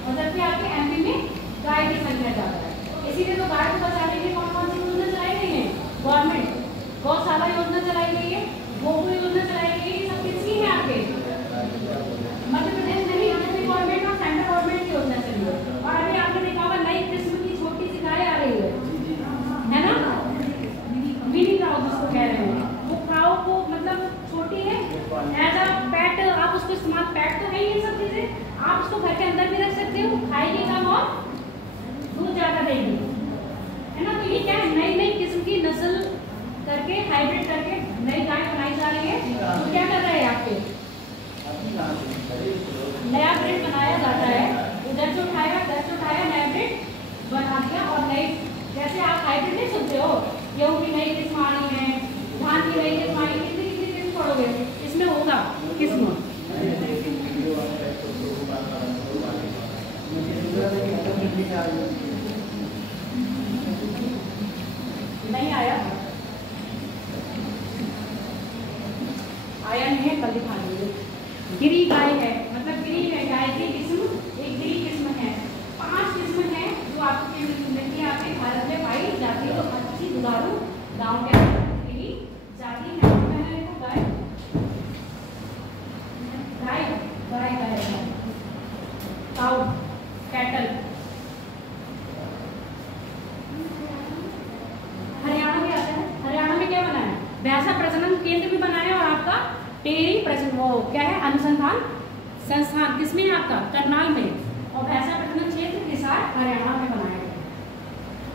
और जबकि आपके एमपी में गाय की संख्या ज़्यादा है। इसीलिए तो गाय को बचाने के लिए कौन कौन सी योजना चलाई गई है? गवर्नमेंट गौशाला योजना चलाई गई है, गोकुल योजना चलाई गई है। ये सब किसकी है? आपके मध्य प्रदेश नहीं, गवर्नमेंट और सेंट्रल गवर्नमेंट की योजना चली है। और अभी आपने देखा होगा नई किस्म की छोटी सी गाय आ रही है ना, मिनी काऊ जिसको कह रहे हैं। वो काऊ को मतलब छोटी है, एज अ पेट आप उसको इस्तेमाल, पेट तो है ये सब चीजें, आप उसको घर के अंदर भी रख सकते हो, खाएगी कम और दूध ज़्यादा देगी, है ना। तो ये क्या है, नई नई किस्म की नस्ल करके, हाइब्रिड करके नई गाय बनाई जा रही है। तो क्या कर रहे हैं आपके नया ब्रेड बनाया जाता है, उधर से उठाया नया ब्रेड बना दिया। और नई, जैसे आप हाइब्रिड नहीं सुनते हो, गेहूँ की नई किस्म आनी है, धान की नई किस्म आनी है, कितनी कितनी किस्म पढ़ोगे, इसमें होगा किस्म। नहीं आया नहीं है, कल दिखा देंगे। गिरी गाय है, मतलब गिरी है गाय की किस्म, एक गिरी किस्म है। 5 किस्म है जो आपके मिलती है, आपके भारत में पाई जाती है, तो अच्छी दुधारू गाँव के गिरी जाती है। पहले देखो गाय गाय गाय गाय काऊ, कैटल। हरियाणा में आता है, हरियाणा में क्या बना है, भैंसा प्रजनन केंद्र भी बना है, और आपका डेयरी प्रजनन वो क्या है, अनुसंधान संस्थान किसमें है आपका, करनाल में, और भैंसा प्रजनन क्षेत्र हिसार हरियाणा में बनाया गया।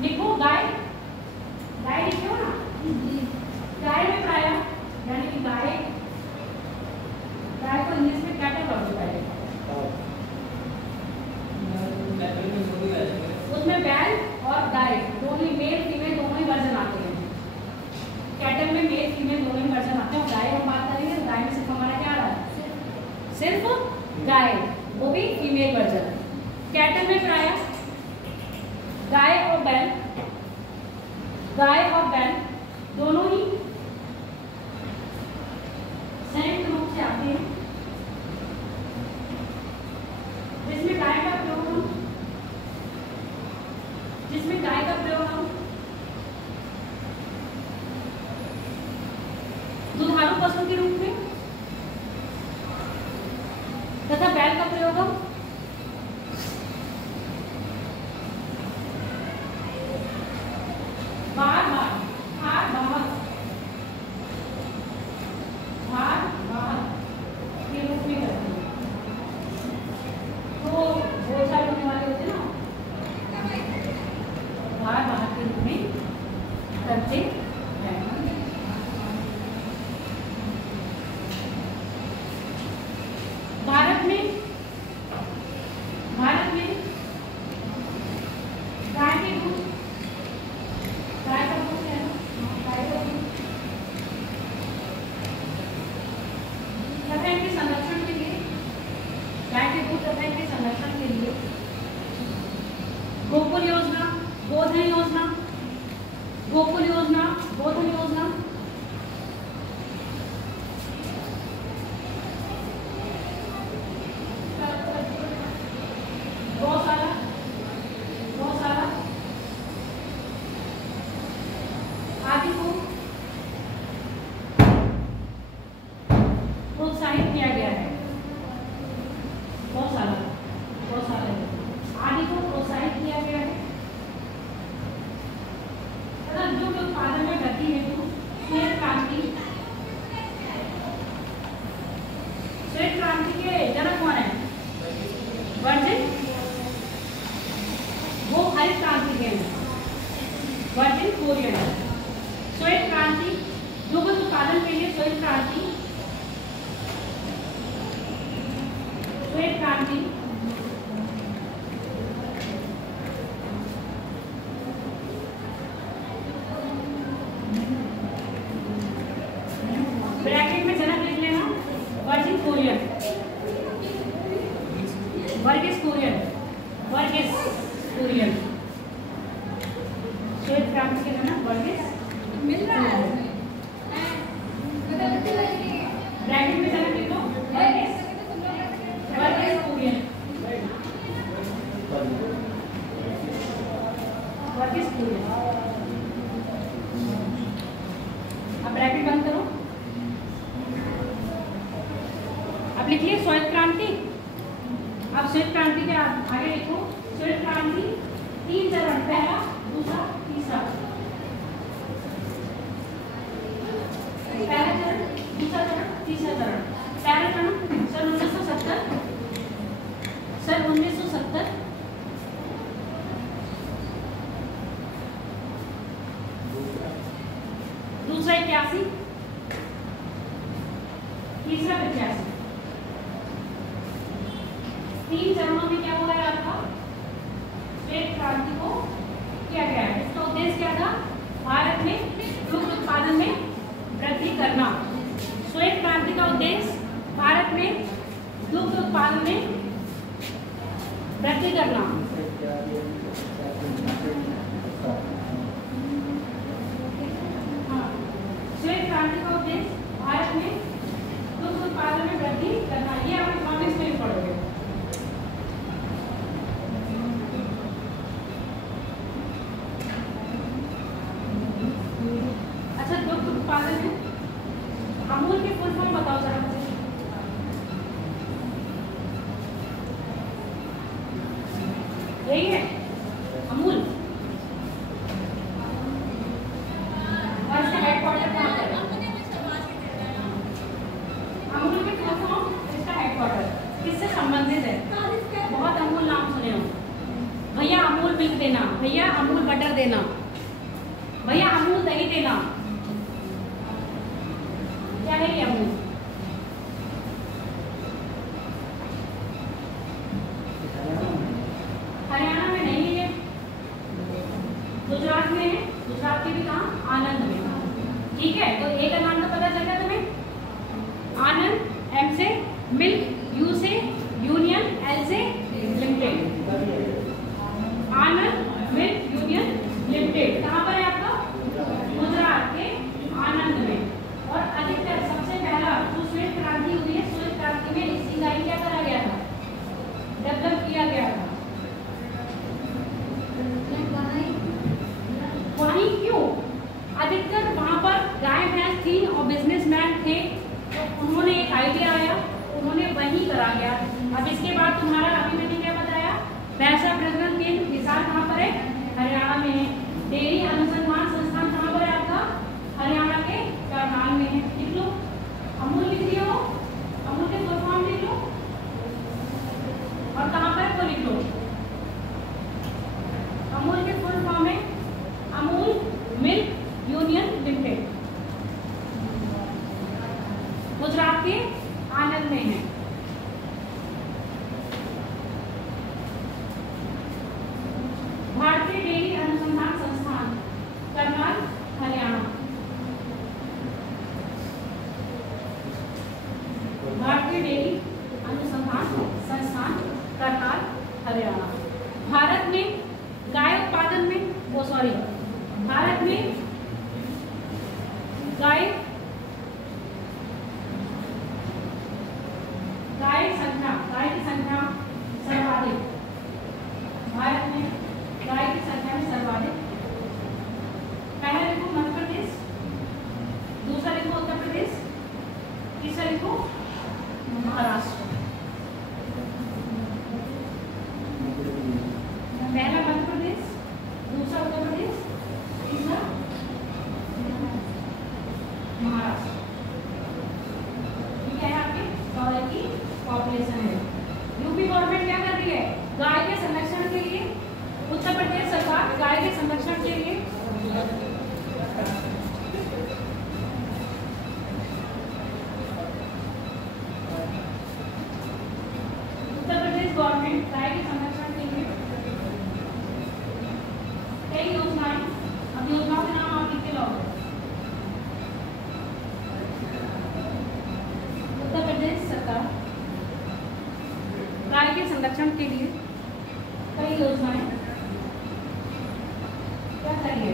लिखो गाय, गाय लिखो ना, गाय में प्राय यानी कि गाय, गाय को इंग्लिश में कैटल बोल देता है। उसमें बैल और गाय दोनों ही, मेल फीमेल दोनों ही वर्जन आते हैं। कैटल में मेल फीमेल दोनों ही वर्जन आते हैं। और गाय हम बात करेंगे तो गाय में सिर्फ हमारा क्या आ रहा है, सिर्फ गाय, वो भी फीमेल वर्जन। कैटल में प्राय गाय और बैल दोनों ही संयुक्त रूप से आते हैं, जिसमें गाय का प्रयोग हम दुधारू पशु के रूप में, तथा बैल का प्रयोग हम के रूप में करते हैं। तो बोझा होने वाले होते हैं ना, भार के रूप में करते हैं। भारत में गाय के दूध, गाय का दूध है ना, गाय का दूध तथा इनके संरक्षण के लिए, गाय के दूध तथा इनके संरक्षण के लिए गोकुल योजना, गोधन योजना, गोकुल योजना, गोधन योजना, गौशाला आदि को प्रोत्साहित किया गया है। गौशाला आदि को प्रोत्साहित किया गया है। तथा दुग्ध उत्पादन में वृद्धि हेतु श्वेत क्रांति के जनक कौन है, वर्जिन, वो हरित क्रांति के हैं, वर्जिन कोरियन। श्वेत क्रांति, दुग्ध उत्पादन के लिए श्वेत क्रांति, ब्रैकेट में जनक लिख लेना, वर्जिन कोरियन, वर्गिस कुरियन, श्वेत क्रांति के जनक वर्गिस मिल रहा है, ब्रैकेट में जनक लिखो, वर्गिस कुरियन, अब ब्रैकेट बंद करो। अब लिखिए श्वेत क्रांति। अब श्वेत क्रांति के आगे लिखो, श्वेत क्रांति 3 चरण, पहला, दूसरा, तीसरा। पहला चरण, दूसरा चरण, तीसरा चरण। पहला चरण सन 1970, दूसरा 81, तीसरा 85। 3 चरणों में क्या हुआ है आपका श्वेत क्रांति को किया गया है। इसका उद्देश्य क्या था? भारत में दुग्ध उत्पादन में वृद्धि करना। श्वेत क्रांति का उद्देश्य भारत में दुग्ध उत्पादन में वृद्धि करना। श्वेत क्रांति का उद्देश्य भारत में दुग्ध उत्पादन में वृद्धि करना। ये आप इकोनॉमिक्स में भी पढ़ोगे। अच्छा, दुग्ध उत्पादन में अमूल के फुल फॉर्म बताओ जरा मुझे। यही है अमूल। और इसका हेडक्वार्टर कहाँ पर है? अमूल के फुल फॉर्म, इसका हेडक्वार्टर किससे संबंधित है? बहुत अमूल नाम सुने हो। भैया अमूल मिल्क देना, भैया अमूल बटर देना, भैया अमूल दही देना। क्या है ये अमूल? हरियाणा में नहीं है, गुजरात में है। गुजरात के भी कहाँ? आनंद में। ठीक है, तो ए का नाम तो पता चल गया तुम्हें। आनंद, एम से मिल्क, यू से यूनियन, एल से लिमिटेड। आनंद मिल्क यूनियन लिमिटेड कहाँ पर है आपका? गुजरात के आनंद में। और अधिकतर सबसे पहला जो श्वेत क्रांति हुई है, श्वेत क्रांति में इसी गाय क्या करा गया था? डेवलप किया गया था। वहीं क्यों? अधिकतर वहां पर गाय भैंस थी और बिजनेसमैन थे, तो उन्होंने एक आइडिया आया, उन्होंने वहीं करा गया। अब इसके बाद तुम्हारा अभी मैंने क्या बताया, भैंसा प्रजनन केंद्र हिसार कहाँ पर है? हरियाणा में है। डेयरी अनुसंधान संस्थान कहाँ पर है आपका? हरियाणा के करनाल में है। लिख लो, अमूल लिख दिया हो, अमूल के फुल फॉर्म लिख लो और कहाँ पर है वो लिख लो। अमूल के फुल फॉर्म है Amul milk union limited, Gujarat के आनंद में है। भारतीय डेयरी अनुसंधान संस्थान करनाल हरियाणा। भारतीय डेयरी अनुसंधान संस्थान करनाल हरियाणा। भारत में गाय उत्पादन में भारत में गाय की संख्या सर्वाधिक। भारत में गाय की संख्या में सर्वाधिक। पहला लिखो मध्य प्रदेश, दूसरा लिखो उत्तर प्रदेश, तीसरा लिखो महाराष्ट्र। पहला मध्य प्रदेश, दूसरा उत्तर प्रदेश, तीसरा महाराष्ट्र। ठीक है, आपके डॉलर की पॉपुलेशन है। यूपी गवर्नमेंट क्या कर रही है? गाय के संरक्षण के लिए, उत्तर प्रदेश सरकार गाय के संरक्षण के लिए गवर्नमेंट गाय के संरक्षण के लिए कई योजनाएं, अब योजनाओं के नाम आप लिख के लाओगे। उत्तर प्रदेश सरकार गाय के संरक्षण के लिए कई योजनाएं क्या करिए?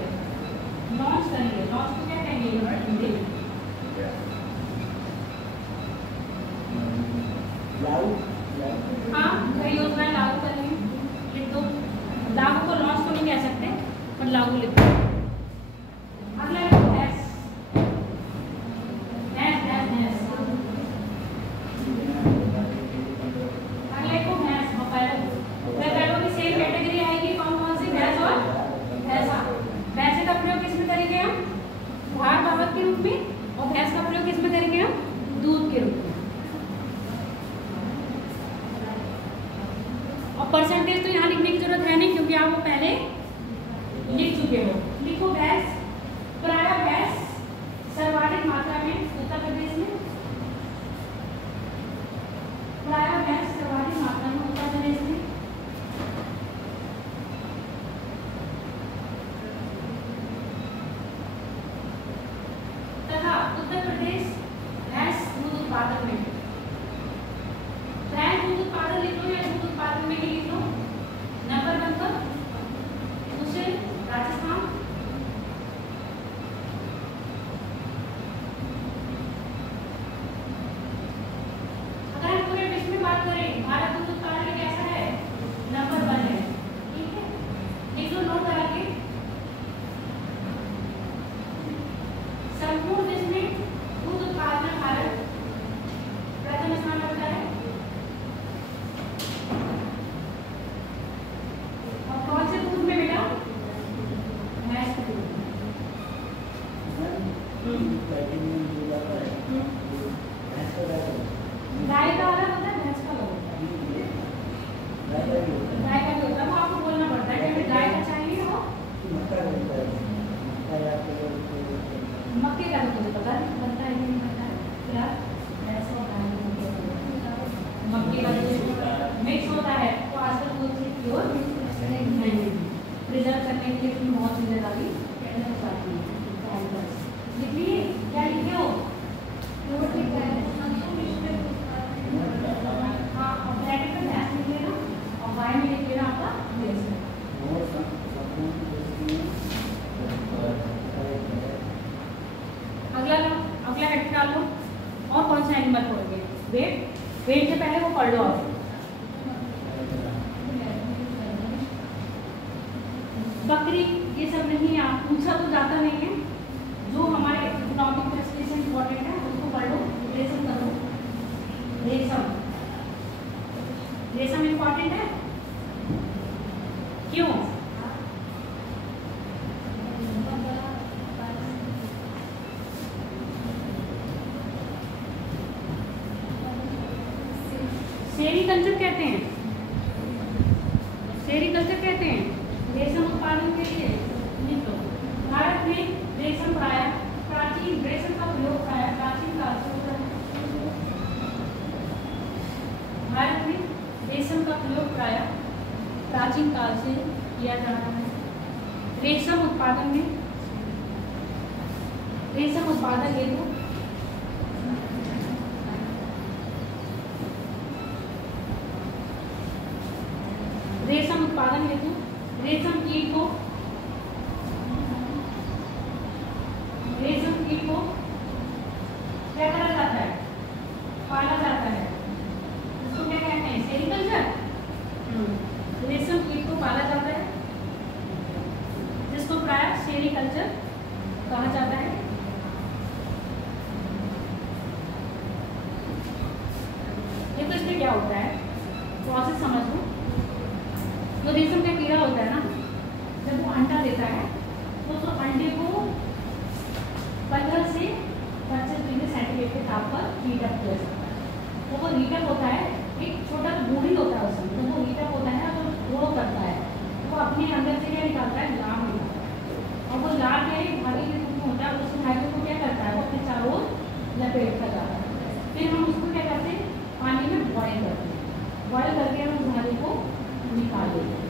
लॉन्च करिए। लॉन्च को क्या कहेंगे? हिंदी में हाँ, कई योजनाएं लागू करेंगे। लिख दो। लागू को लॉन्च तो नहीं कह सकते, पर लागू लिख दो। अगला लिखो भैंस। अगला लिखो भैंस, बफेलो की सेम कैटेगरी आएगी। कौन कौन सी? भैंस और भैंसा। भैंसे का प्रयोग किस में करेंगे हम? भार वाहक के रूप में, और भैंस का प्रयोग किस में करेंगे हम? दूध के रूप में। और परसेंटेज तो यहाँ लिखने की जरूरत है नहीं, क्योंकि आप वो पहले लिख चुके हो। लिखो भैंस। प्राय भैंस सर्वाधिक मात्रा में उत्तर प्रदेश में, प्राय भैंस सर्वाधिक मात्रा में उत्तर प्रदेश भैंस दूध उत्पादन में, भैंस दूध उत्पादन लिख लो या दूध उत्पादन में ही लिख लो। नंबर 1 पर दूसरे राजस्थान, अगर हम पूरे विश्व में बात करें भारत दूध उत्पादन में कैसा है, नंबर 1 है। ठीक है, लिख लो नोट करा के। संपूर्ण देश में दूध उत्पादन में भारत प्रथम स्थान पर है। और कौन से दूध में बेटा, भैंस के दूध में। गाय का अलग होता है, भैंस का अलग होता है। गाय का भी होता है, वो आपको बोलना पड़ता है कि हमें गाय का चाहिए हो। मक्के का तो मुझे पता नहीं बनता है कि नहीं बनता है, क्या भैंस और गाय का मक्के का मिक्स होता है। तो आजकल दूध से प्योर नहीं, प्रिजर्व करने के लिए भी बहुत चीज़ें डाली जाती है। लिखिए क्या लिखे हो, हाँ, और ब्रैकेट में भैंस लिख लेना और गाय में लिख लेना आपका भैंस। अगला हेड डाल लो। और कौन सा एनिमल पढ़ोगे, वेट, वेट से पहले वो पढ़ लो आप। बकरी ये सब नहीं, आप पूछा तो जाता नहीं है। जो हमारे इकोनॉमिक क्लासिफिकेशन इंपॉर्टेंट है उसको पढ़ लो, रेशम कर लो। रेशम, रेशम इंपॉर्टेंट है, क्यों? सेरीकल्चर कहते हैं, सेरीकल्चर कहते हैं रेशम उत्पादन के लिए। लिख लो, भारत में रेशम प्रायः प्राचीन, रेशम का प्रयोग प्रायः प्राचीन काल से होता है। भारत में रेशम का प्रयोग प्रायः प्राचीन काल से किया जा रहा है। रेशम उत्पादन में, रेशम उत्पादन हेतु रेशम उत्पादन हेतु रेशम कीट को, रेशम कीट को क्या करा जाता है, पाला जाता है। इसको क्या कहते हैं, सेरीकल्चर। रेशम कीट को पाला जाता है जिसको प्रायः सेरीकल्चर कहा जाता है। ये तो इसमें क्या होता है, प्रोसेस समझ लो। जो रेशम का कीड़ा होता है ना, जब वो अंडा देता है तो उस अंडे को 15 से 25 डिग्री सेंटीग्रेड के ताप पर हीट अप किया जाता है। तो वो हीट अप होता है, एक छोटा बूढ़ी होता है उसमें, तो वो हीट अप होता है तो ग्रो करता है, तो अपने अंदर से क्या निकालता है, लाभ निकालता है। और वो लाभ क्या है, धागे के रूप में होता है। उस धागे को क्या करता है, वो अपने चारों ओर लपेट कर जाता है। फिर हम उसको क्या करते हैं, पानी में बॉयल करते हैं, बॉयल करके हम उस धागे को निकाल देते हैं।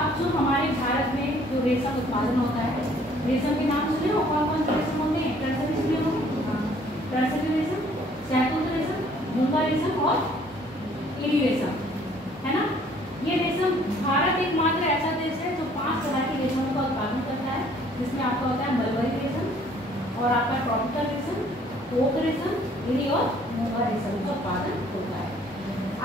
अब जो हमारे भारत में जो रेशम उत्पादन होता है, रेशम के नाम सुने हो, कौन कौन से रेशम होते हैं, टर्सरी सुने हो, टर्सरी रेशम, शहतूत रेशम, मूंगा रेशम और एरी रेशम, है ना। ये रेशम, भारत एकमात्र ऐसा देश है जो 5 तरह के रेशमों का उत्पादन करता है, जिसमें आपका होता है मलबरी रेशम और आपका ट्रॉपिकल रेशम, कोक रेशम, एरी और मूंगा रेशम का उत्पादन होता है।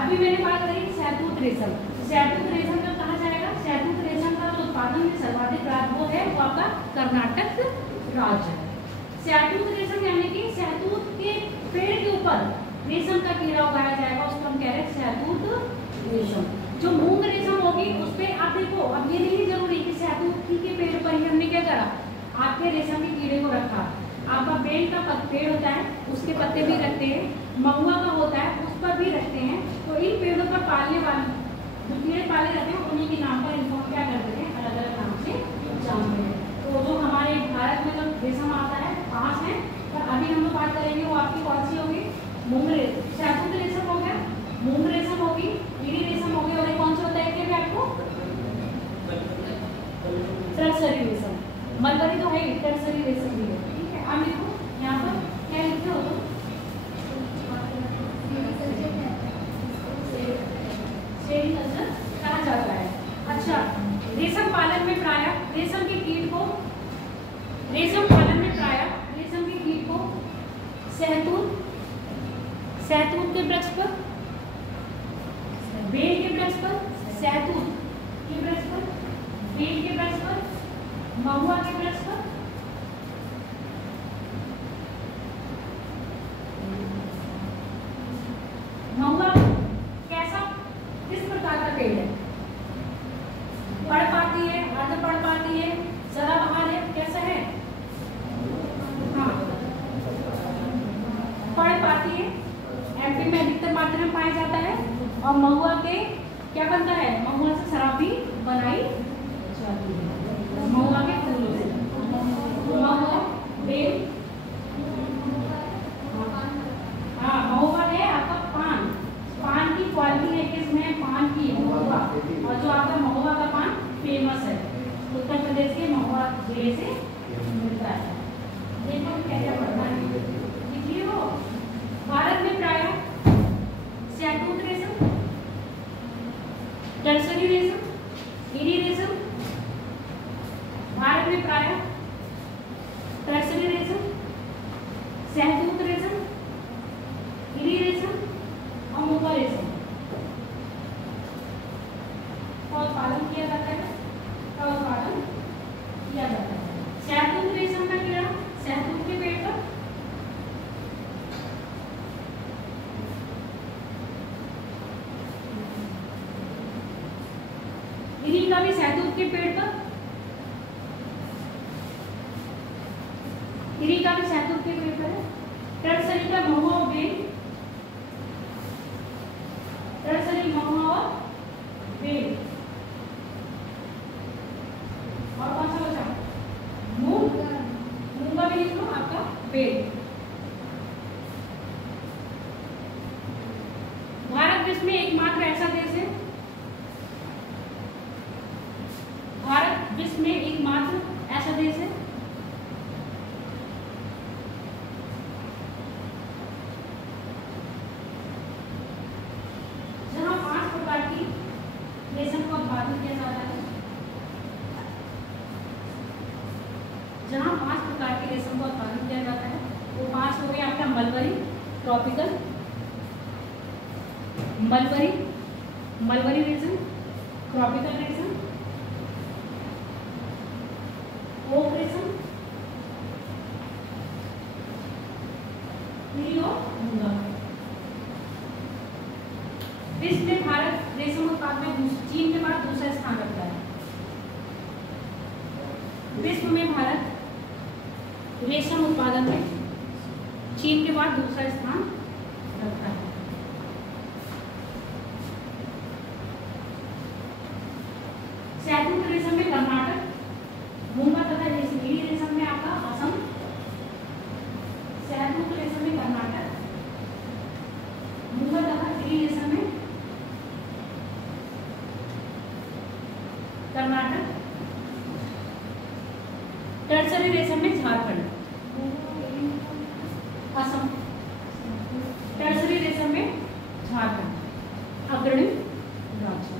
अभी मैंने बात करी शहतूत रेशम। शहतूत रेशम का कहा जाएगा, शहतूत रेशम का जो उत्पादन में सर्वाधिक राज्य वो है, वो आपका कर्नाटक राज्य है। शहतूत रेशम यानी कि शहतूत के पेड़ के ऊपर रेशम का कीड़ा उगाया जाएगा, उसको हम कह रहे हैं शहतूत रेशम। जो मूंग रेशम होगी उस पर आप देखो, अब ये नहीं जरूरी कि शहतूत के पेड़ पर ही हमने क्या करा, आपके रेशम के कीड़े को रखा। आपका बेल का पेड़ होता है, उसके पत्ते भी रखते हैं, महुआ का होता है, उस पर भी रखते हैं। तो इन पेड़ों पर पालने वाले जो कीड़े पाले जाते हैं, उन्हीं के नाम पर इनको क्या करते हैं, अलग अलग नाम से जानते हैं। तो जो हमारे भारत में जो रेशम आता है 5 है, पर अभी हम लोग बात करेंगे वो आपकी कौन सी होगी, मूंग रेशम, शहतूत रेशम हो गया, मूंग रेशम होगी, एरी रेशम होगी, और एक कौन सा होता है क्या आपको, टर्सरी रेशम। मलबरी तो है, टर्सरी रेशम भी है। ठीक है, अब देखो यहाँ पर क्या लिखते सहतूत, सहतूत के वृक्ष पर, बेल के वृक्ष पर, सहतूत के वृक्ष पर, बेल के वृक्ष पर, महुआ के वृक्ष पर, महुआ कैसा, किस प्रकार का पेड़ है? पर्णपाती है, अर्ध पर्णपाती है, सदाबहार है, कैसा है? हाँ, पर्णपाती है, एमपी में अधिकतर मात्रा में पाया जाता है। और महुआ के क्या बनता है? महुआ से शराब भी बनाई जाती है, महुआ के फूलों से। महुआ, बेल, हाँ, महुआ है आपका पान, पान की क्वालिटी है किसमें? पान की, महुआ। और जो आपका महुआ का पान फेमस है, उत्तर प्रदेश के महुआ जिले से मिलता है। देखो क्या क्या पढ़ना है, लिखिए हो। भारत में प्रायः सहतूत रेशम, टर्सरी रेशम, इरी रेशम, भारत में प्रायः टर्सरी रेशम, सहतूत रेशम, इरी रेशम और मुगा रेशम का उत्पादन किया जाता है, सहतूत रेशम का कीड़ा सहतूत के पेड़ पर, इरी का भी सहतूत के पेड़ पर, इरी का भी सहतूत के पेड़ पर है। टर्सरी का महुआ और बेल, टर्सरी महुआ और बेल। और कौन सा बचा? मूंग, मूंग का भी लिख लो आपका बेल। भारत विश्व में एकमात्र ऐसा देश है, भारत विश्व में एकमात्र ऐसा देश है जहां 5 प्रकार की रेशम का उत्पादन किया जाता है, जहां 5 प्रकार के रेशम का उत्पादन किया जाता है। वो 5 हो गए आपका मलबरी, ट्रॉपिकल, मलबरी, मलबरी रेशम, ट्रॉपिकल रेशम, ओक रेशम, और मूंगा। विश्व में भारत रेशम उत्पादन में चीन के बाद दूसरा स्थान रखता है। विश्व में भारत रेशम उत्पादन में चीन के बाद दूसरा स्थान रखता है। सहतूत रेशम में कर्नाटक, मूंगा तथा इरी रेशम में आपका असम, सहतूत रेशम में कर्नाटक, मूंगा तथा इरी रेशम में कर्नाटक, टर्सरी रेशम में झारखंड, असम, टर्सरी रेशम में झारखंड अग्रणी राज्य।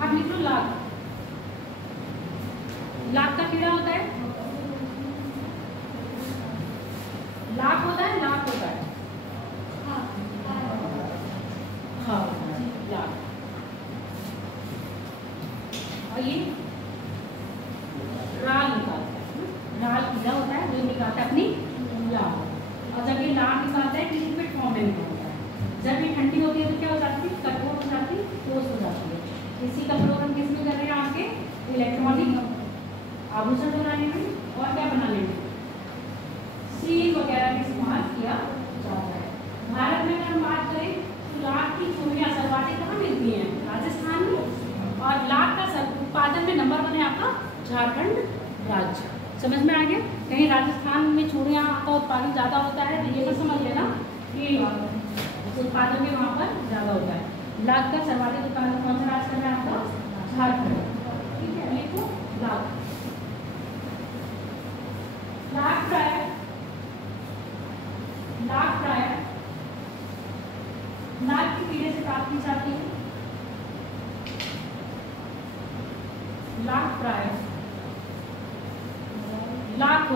अब लिख लो लाख। लाख का कीड़ा होता है, लाख होता है, लाख होता है, हाँ लाख। और ये राल निकालता है, राल कीड़ा होता है जो निकालता है अपनी लाख। और जब ये लाख निकालता है लिक्विड फॉर्म में निकलता है। जब ये ठंडी होती है तो क्या हो जाती है? कठोर हो जाती है, ठोस हो जाती है। इसी का प्रयोग हम किस में कर रहे हैं? आपके इलेक्ट्रॉनिक आभूषण बनाने में और क्या बनाने में, सील वगैरह में इस्तेमाल किया जाता है। भारत में अगर हम बात करें तो लाख की चूड़ियाँ सरवाटे कहाँ मिलती हैं? राजस्थान में। और लाख का उत्पादन में नंबर 1 है आपका झारखंड राज्य। समझ में आ गया? कहीं राजस्थान में चूड़ियाँ का उत्पादन ज़्यादा होता है तो ये तो समझ लेना कि उत्पादन भी वहाँ पर ज़्यादा होता है। लाख का सर्वाधिक उत्पादन कौन सा राज्य कर रहा है आपका? झारखंड। ठीक है, लिखो लाख। लाख प्राय लाख के कीड़े से प्राप्त की जाती है। लाख प्राय, लाख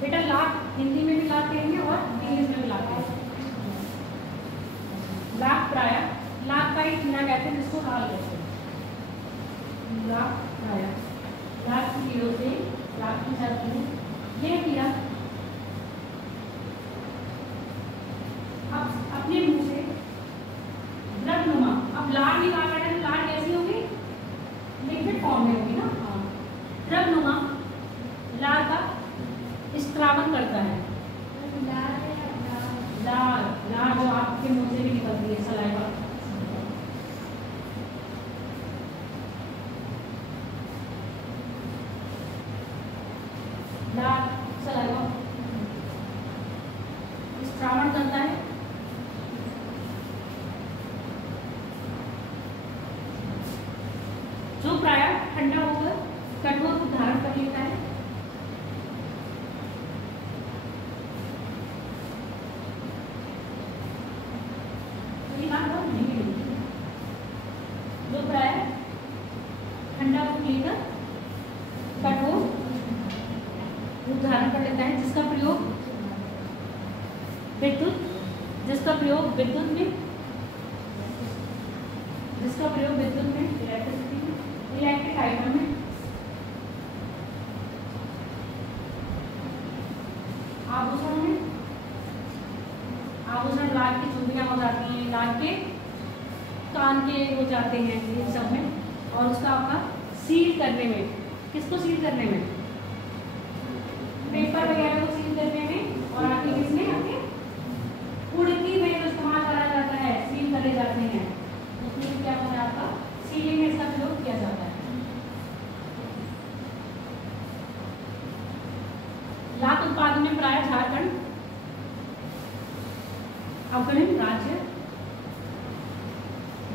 बेटा, लाख हिंदी में भी लाख कहेंगे और इंग्लिश में भी लाख कहेंगे। लाख प्राय, लाख का ही कीड़ा कहते हैं जिसको हाल कहते हैं। लाख प्राय, लाख की कीड़ों से लाख की जाती है। यह कीड़ा अब अपने मुंह से द्रवनुमा, अब लार निकाल रहे हैं, लार कैसी होगी? लिक्विड फॉर्म में होगी ना। हाँ, द्रवनुमा लार का स्त्रावन करता है। लार, लार जो आपके मुंह से भी निकलती है, सलाइवा। लार सलाइवा स्त्रावन करता है। जो प्रायः ठंडा होकर कठोर रूप धारण कर लेता है। जो प्रायः ठंडा रूप लेकर कठोर रूप धारण कर लेता है, जिसका प्रयोग विद्युत में इलेक्ट्रिक आइटम में, आभूषण में, आभूषण लाख की चूड़ियाँ हो जाती हैं, लाख के कान के हो जाते हैं, इन सब में। और उसका आपका सील करने में, किसको सील करने में? पेपर वगैरह को सील करने में, और आपके किसमें? आपके कुड़की में जो इस्तेमाल करा जाता है, सील करे जाते हैं, उसमें क्या होता है? आपका सीलिंग में इसका प्रयोग किया जाता है। लाख उत्पादन में प्राय झारखंड अग्रणी राज्य।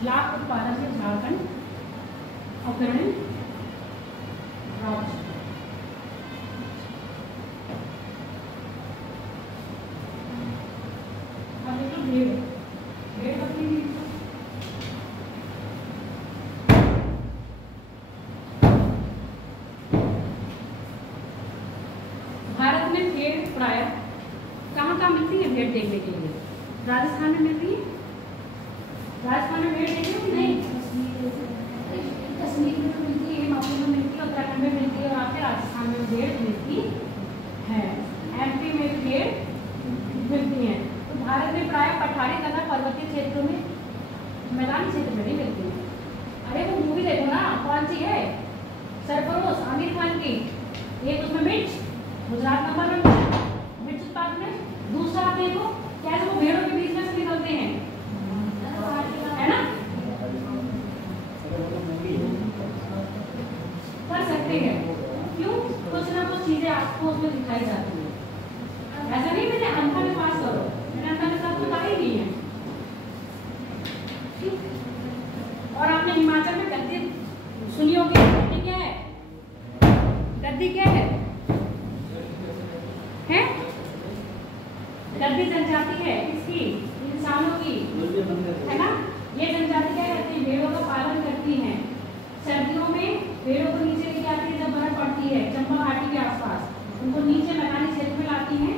लाख उत्पादन में झारखंड अग्रणी राज्य। अब देखो भेड़, भेड़ बकरी भी भारत में भेड़ प्राय कहाँ मिलती है? भेड़ देखने के लिए राजस्थान में मिलती है। राजस्थान में भेड़ देखी हो? नहीं, कश्मीर में तो मिलती है, हिमाचल में मिलती है, उत्तराखंड में मिलती है, और आपके राजस्थान में भेड़ मिलती है। एमपी में भी भेड़ मिलती है। तो भारत में प्राय पठारी तथा पर्वतीय क्षेत्रों में, मैदानी क्षेत्र में नहीं मिलती है। अरे वो मूवी देखो ना, कौन सी है? सरफरोश, आमिर खान की। एक उसमें मिर्च, गुजरात नंबर में मिर्च उत्पादन में। दूसरा आप देखो कैसे वो भेड़ों के बीच में से निकलते हैं, है ना? कर सकते हैं, क्यों? कुछ ना कुछ चीजें आपको उसमें दिखाई जाती है। ऐसा नहीं मैंने अंधा में पास करो, मैंने अंधा में सब बताया ही नहीं है। और आपने हिमाचल में गद्दी सुनी होगी। गद्दी क्या है? गद्दी क्या है? हैं? गद्दी जनजाति है किसकी? इंसानों की, है ना? ये जनजाति क्या करती है? भेड़ों का पालन करती हैं। सर्दियों में भेड़ों को नीचे लेके आती है, जब बर्फ पड़ती है चंबा घाटी के आसपास, उनको नीचे मैदानी क्षेत्र में लाती हैं।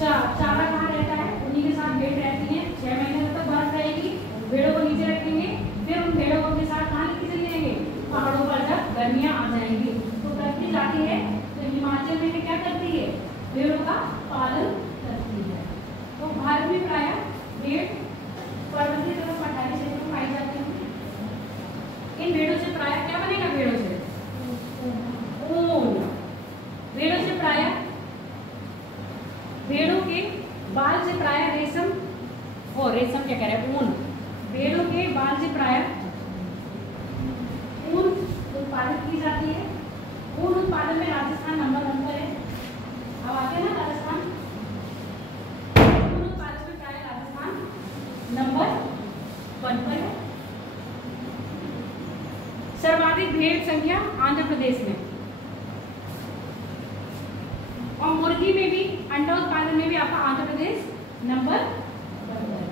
चारा कहाँ रहता है? उन्हीं के साथ भेड़ रहती हैं। 6 महीने तक बर्फ रहेगी, भेड़ों को नीचे रखेंगे, फिर उन भेड़ों को के साथ कहाँ लेके चले जाएंगे? पहाड़ों पर, जब गर्मियाँ आ जाएंगी तो गद्दी जाती है। तो हिमाचल में क्या करती है? भेड़ों का पालन करती है। तो भारत में प्राय भेड़ पर्वतीय तथा पठारी क्षेत्र में पाई जाती है। इन भेड़ों से प्राय क्या बनेगा? भेड़ों से ऊन। भेड़ों से प्राय, भेड़ों के बाल से प्राय रेशम, और रेशम क्या कह रहे हैं? ऊन। भेड़ों के बाल से प्राय ऊन उत्पादित की जाती है। ऊन उत्पादन में राजस्थान नंबर 1 पर है। अब आते हैं ना राजस्थान। ऊन उत्पादन में प्राय राजस्थान नंबर 1 पर है। सर्वाधिक भेड़ संख्या आंध्र प्रदेश में। और मुर्गी में भी, अंडा उत्पादन में भी आपका आंध्र प्रदेश नंबर 1 पर है।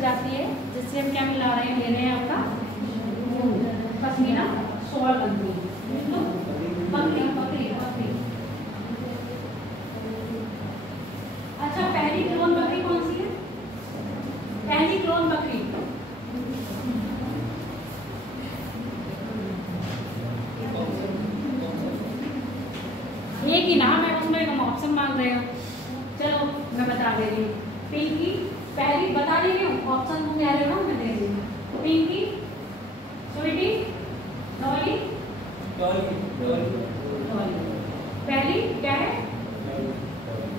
जाती है, जिससे हम क्या मिला रहे हैं, ले रहे हैं आपका पश्मीना शॉल बनती है। तो बकरी बकरी बकरी। अच्छा, पहली क्लोन बकरी कौन सी है? पहली क्लोन बकरी एक ही नाम है, उसमें हम ऑप्शन मांग रहे हो। चलो मैं बता दे रही हूँ। पिंकी पहली बता दे रही हूँ, ऑप्शन तुम कह रहे हो मैं दे रही हूँ। पिंकी, स्वीटी, डॉली। पहली क्या है?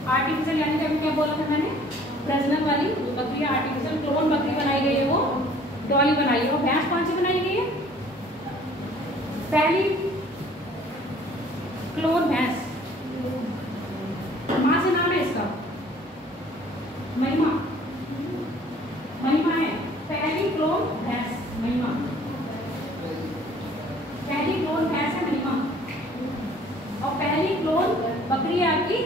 आर्टिफिशियल, यानी कि क्या बोला था मैंने, प्रजनन वाली बकरी आर्टिफिशियल क्लोन बकरी बनाई गई है, वो डॉली बनाई है। वो भैंस कौन सी बनाई गई है? पहली क्लोन भैंस, माँ से नाम है इसका महिमा, महिमा है पहली क्लोन भैंस, महिमा पहली क्लोन भैंस है महिमा। और पहली क्लोन बकरी है आपकी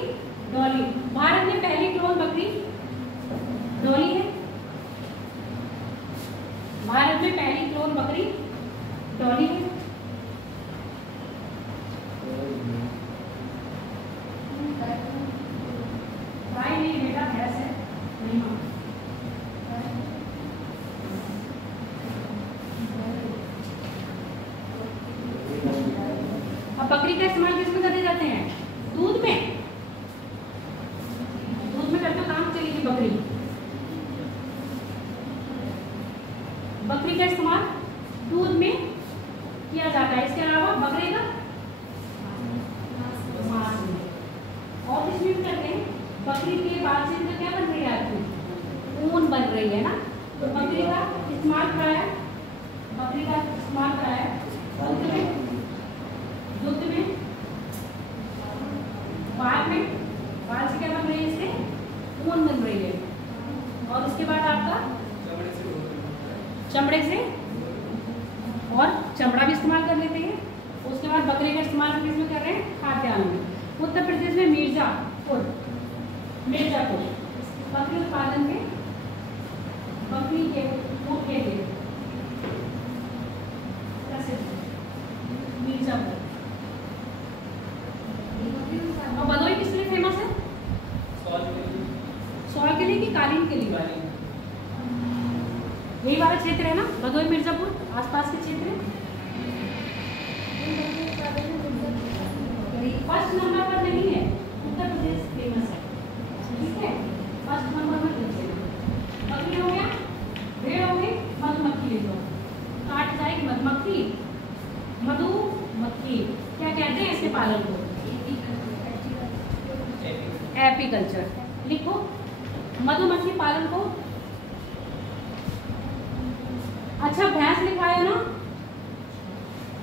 डॉली। भारत में पहली क्लोन बकरी डॉली है। भारत में पहली क्लोन बकरी डॉली है। भाई नहीं बेटा, भैंस है महिमा। अब बकरी का इस्तेमाल किसमें करे जाते हैं? दूध में। दूध में करते काम चलेगी बकरी। बकरी का इस्तेमाल दूध में किया जाता है। इसके अलावा बकरे का मांस में और इसमें भी करते हैं। बकरी के बाल से इनका क्या बन रही है आपकी? ऊन बन रही है ना। तो बकरी का इस्तेमाल कराया, बकरी का इस्तेमाल कराया दूध में, बाल में। बाल से क्या बन रही है? इससे ऊन बन रही है। और उसके बाद आपका चमड़े से, और चमड़ा भी इस्तेमाल कर लेते हैं। उसके बाद बकरे का इस्तेमाल हम इसमें कर रहे हैं खाद्यान्न में। उत्तर प्रदेश में मिर्जापुर, मिर्जापुर बकरी उत्पादन में बकरी के ऊँट के लिए प्रसिद्ध मिर्जापुर। और भदोई किस लिए फेमस है? शॉल के लिए कि कालीन के लिए? यही वाला क्षेत्र है ना, भदोई मिर्जापुर आसपास के क्षेत्र है। फर्स्ट नंबर पर नहीं है, उत्तर प्रदेश फेमस है, ठीक है। फर्स्ट नंबर पर बकरी हो गया, भेड़ हो गई, मधुमक्खी ले लो। काट जाएगी मधुमक्खी, मधुमक्खी क्या कहते हैं इसके पालन को? एपीकल्चर। लिखो मधुमक्खी पालन को। अच्छा, भैंस लिखवाया ना।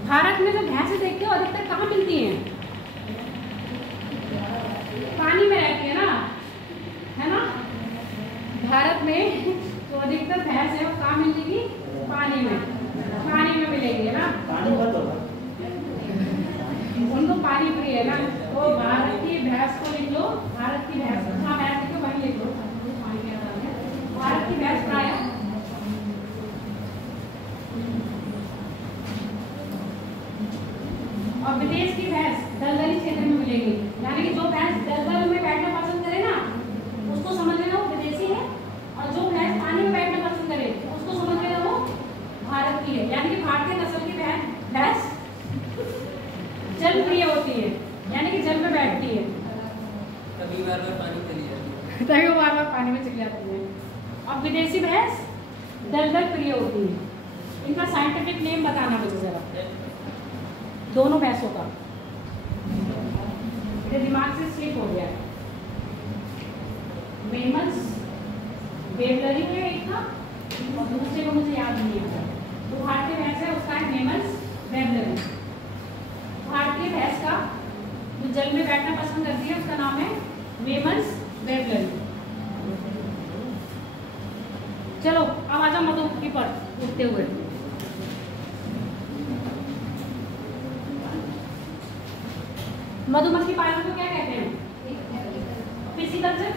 भारत में जो भैंसें देखते हो अधिकतर कहाँ मिलती हैं? पानी में रहती है ना, है ना। भारत में जो अधिकतर भैंस है वो कहाँ मिलेगी? पानी में, पानी में मिलेगी, है ना। उनको पानी प्रिय है ना। तो भारत की भैंस को लिख लो, भारत की भैंस, हाँ भैंस लिखो, वही लिख लो। भारत की भैंस प्राय और विदेश की भैंस दलदली क्षेत्र में मिलेगी। यानी कि जो भैंस दलदल में बैठना पसंद करे ना, उसको समझ लेना वो विदेशी है। और जो भैंस पानी में बैठना पसंद करे उसको समझ लेना वो भारत की है। यानी कि भारतीय नस्ल की भैंस जल प्रिय होती है, यानी कि जल में बैठती है, तभी बार बार पानी चली जाती है, तभी वो बार बार पानी में चली जाती है। और विदेशी भैंस दलदल प्रिय होती है। इनका साइंटिफिक नेम बताना मुझे जरा, दोनों भैंसों का। मेरे दिमाग से स्लिप हो गया। मेमल्स वेवलरी है एक का, और दूसरे को मुझे याद नहीं आता। तो भारतीय भैंस है, उसका है मेमल्स वेवलरी। भारतीय भैंस का जो जल में बैठना पसंद करती है उसका नाम है मेमल्स वेवलरी। चलो अब आ जाओ मधुमक्खी पर उठते हुए। मधुमक्खी पालन को क्या कहते हैं? फिजिकल्चर,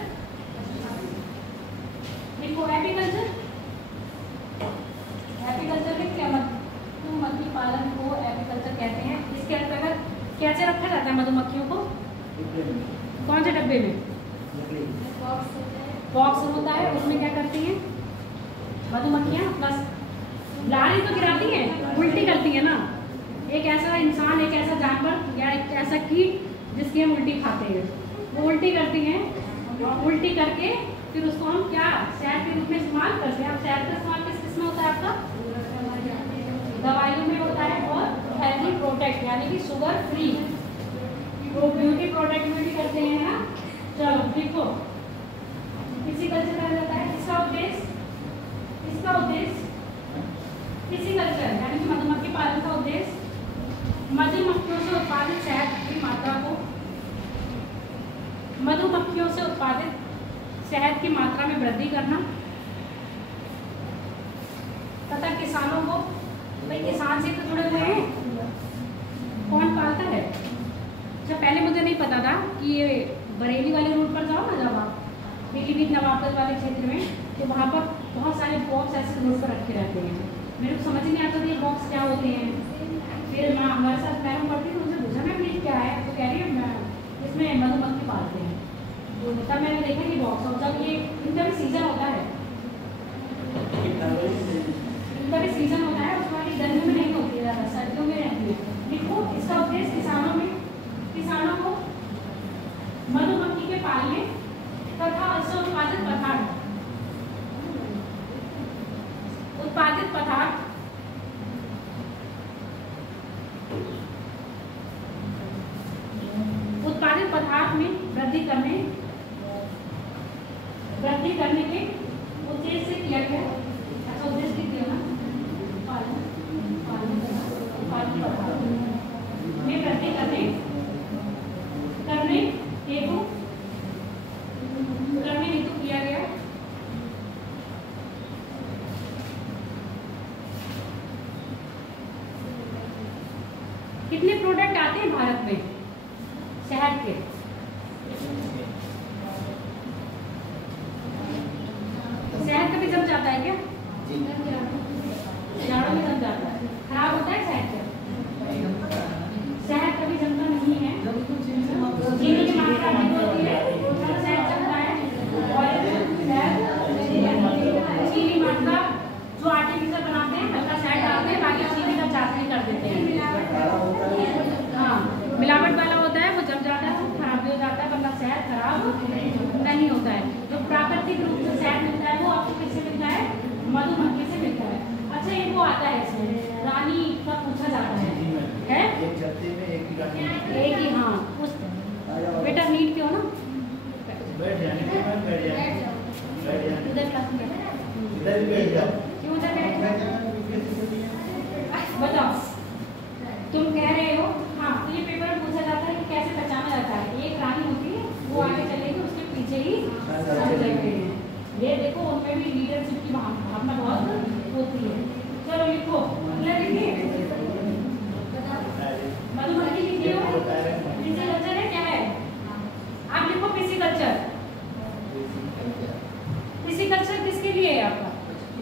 इनको एपीकल्चर, एपीकल्चर में क्या मधुमक्खी पालन को एपीकल्चर कहते हैं। इसके अंतर्गत कैसे रखा जाता है मधुमक्खियों को? कौन से डब्बे में? बॉक्स होता है, उसमें क्या करती हैं मधुमक्खियाँ? बस लाड़ी तो गिराती हैं, उल्टी करती है ना। एक ऐसा इंसान, एक ऐसा जानवर या एक ऐसा कीट जिसकी हम उल्टी खाते हैं, वो उल्टी करती हैं और उल्टी करके फिर उसको हम क्या शहद के रूप में इस्तेमाल करते हैं। अब शहद का इस्तेमाल किस किस में होता है आपका? दवाइयों में होता है और हेल्थी प्रोडक्ट यानी कि शुगर फ्री ब्यूटी प्रोडक्ट में भी करते हैं ना। चलो लिखो, फिजिकल्चर कहा जाता है। इसका उद्देश्य फिजिकल्चर यानी कि मधुमक्खी पालन का उद्देश्य मधुमक्खियों से उत्पादित शहद की मात्रा को मधुमक्खियों से उत्पादित शहद की मात्रा में वृद्धि करना तथा किसानों को, भाई किसान से तो जुड़े हुए हैं, कौन पालता है? जब पहले मुझे नहीं पता था कि ये बरेली वाले रूट पर जाओ ना, जब आप पीलीभीत नवाबगंज वाले क्षेत्र में, तो वहाँ पर बहुत सारे बॉक्स ऐसे रोड पर रखे रहते हैं। मेरे को समझ नहीं आता था ये बॉक्स क्या होते हैं। फिर मैं हमारे साथ मैडम पढ़ती थी, उनसे पूछा मैं प्लीज क्या है, तो कह रही है इसमें मधुमक्खी पालते हैं। तो तब मैंने देखा कि बॉक्स, और जब ये इनका भी सीजन होता है, इनका भी सीजन होता है, उसके बाद गर्मी में नहीं होती है, ज़्यादा सर्दियों में रहती है। लिखो, इसका उद्देश्य किसानों को मधुमक्खी के पालने तथा उससे उत्पादित पदार्थ में वृद्धि करने के उद्देश्य से किया गया। अच्छा, उद्देश्य किया ना, पालन पदार्थ में वृद्धि करने हेतु किया गया। कितने प्रोडक्ट आते हैं भारत में शहद के? शहद कभी जम जाता है क्या? जाड़ों में जम जाता है, खराब होता है शहद क्या? शहद कभी जमता नहीं है, चीनी की मात्रा अधिक होती है तो शहद जमता है। और चीनी मात्रा जो आर्टिफिशियल बनाते हैं, हल्का शहद डालते हैं, बाकी चीनी का चाशनी कर देते हैं। हाँ, मिलावट वाला होता है, वो जम जाता है, खराब भी हो जाता है, वरना शहद खराब नहीं होता है। जो प्राकृतिक रूप से शहद मिलता है वो आपको किससे मिलता है? मधुमक्खी से मिलता है। अच्छा, एक वो आता है इसमें रानी का पूछा जाता है एक ही, हाँ उस बेटा नीट क्यों ना उधर क्लास में क्यों बताओ, तुम कह रहे हो। हाँ, तो ये पेपर में पूछा जाता है कि कैसे पहचाना जाता है। एक रानी होती है, वो आगे चलेगी, उसके पीछे ही सब चलते हैं। ये देखो, उनमें भी लीडरशिप की भावना बहुत होती है। चलो लिखो, अगला लिखिए, मधुमक्खी लिखिए हो। फिजिकल्चर है क्या है? आप लिखो फिजिकल्चर। फिजिकल्चर किसके लिए है आपका?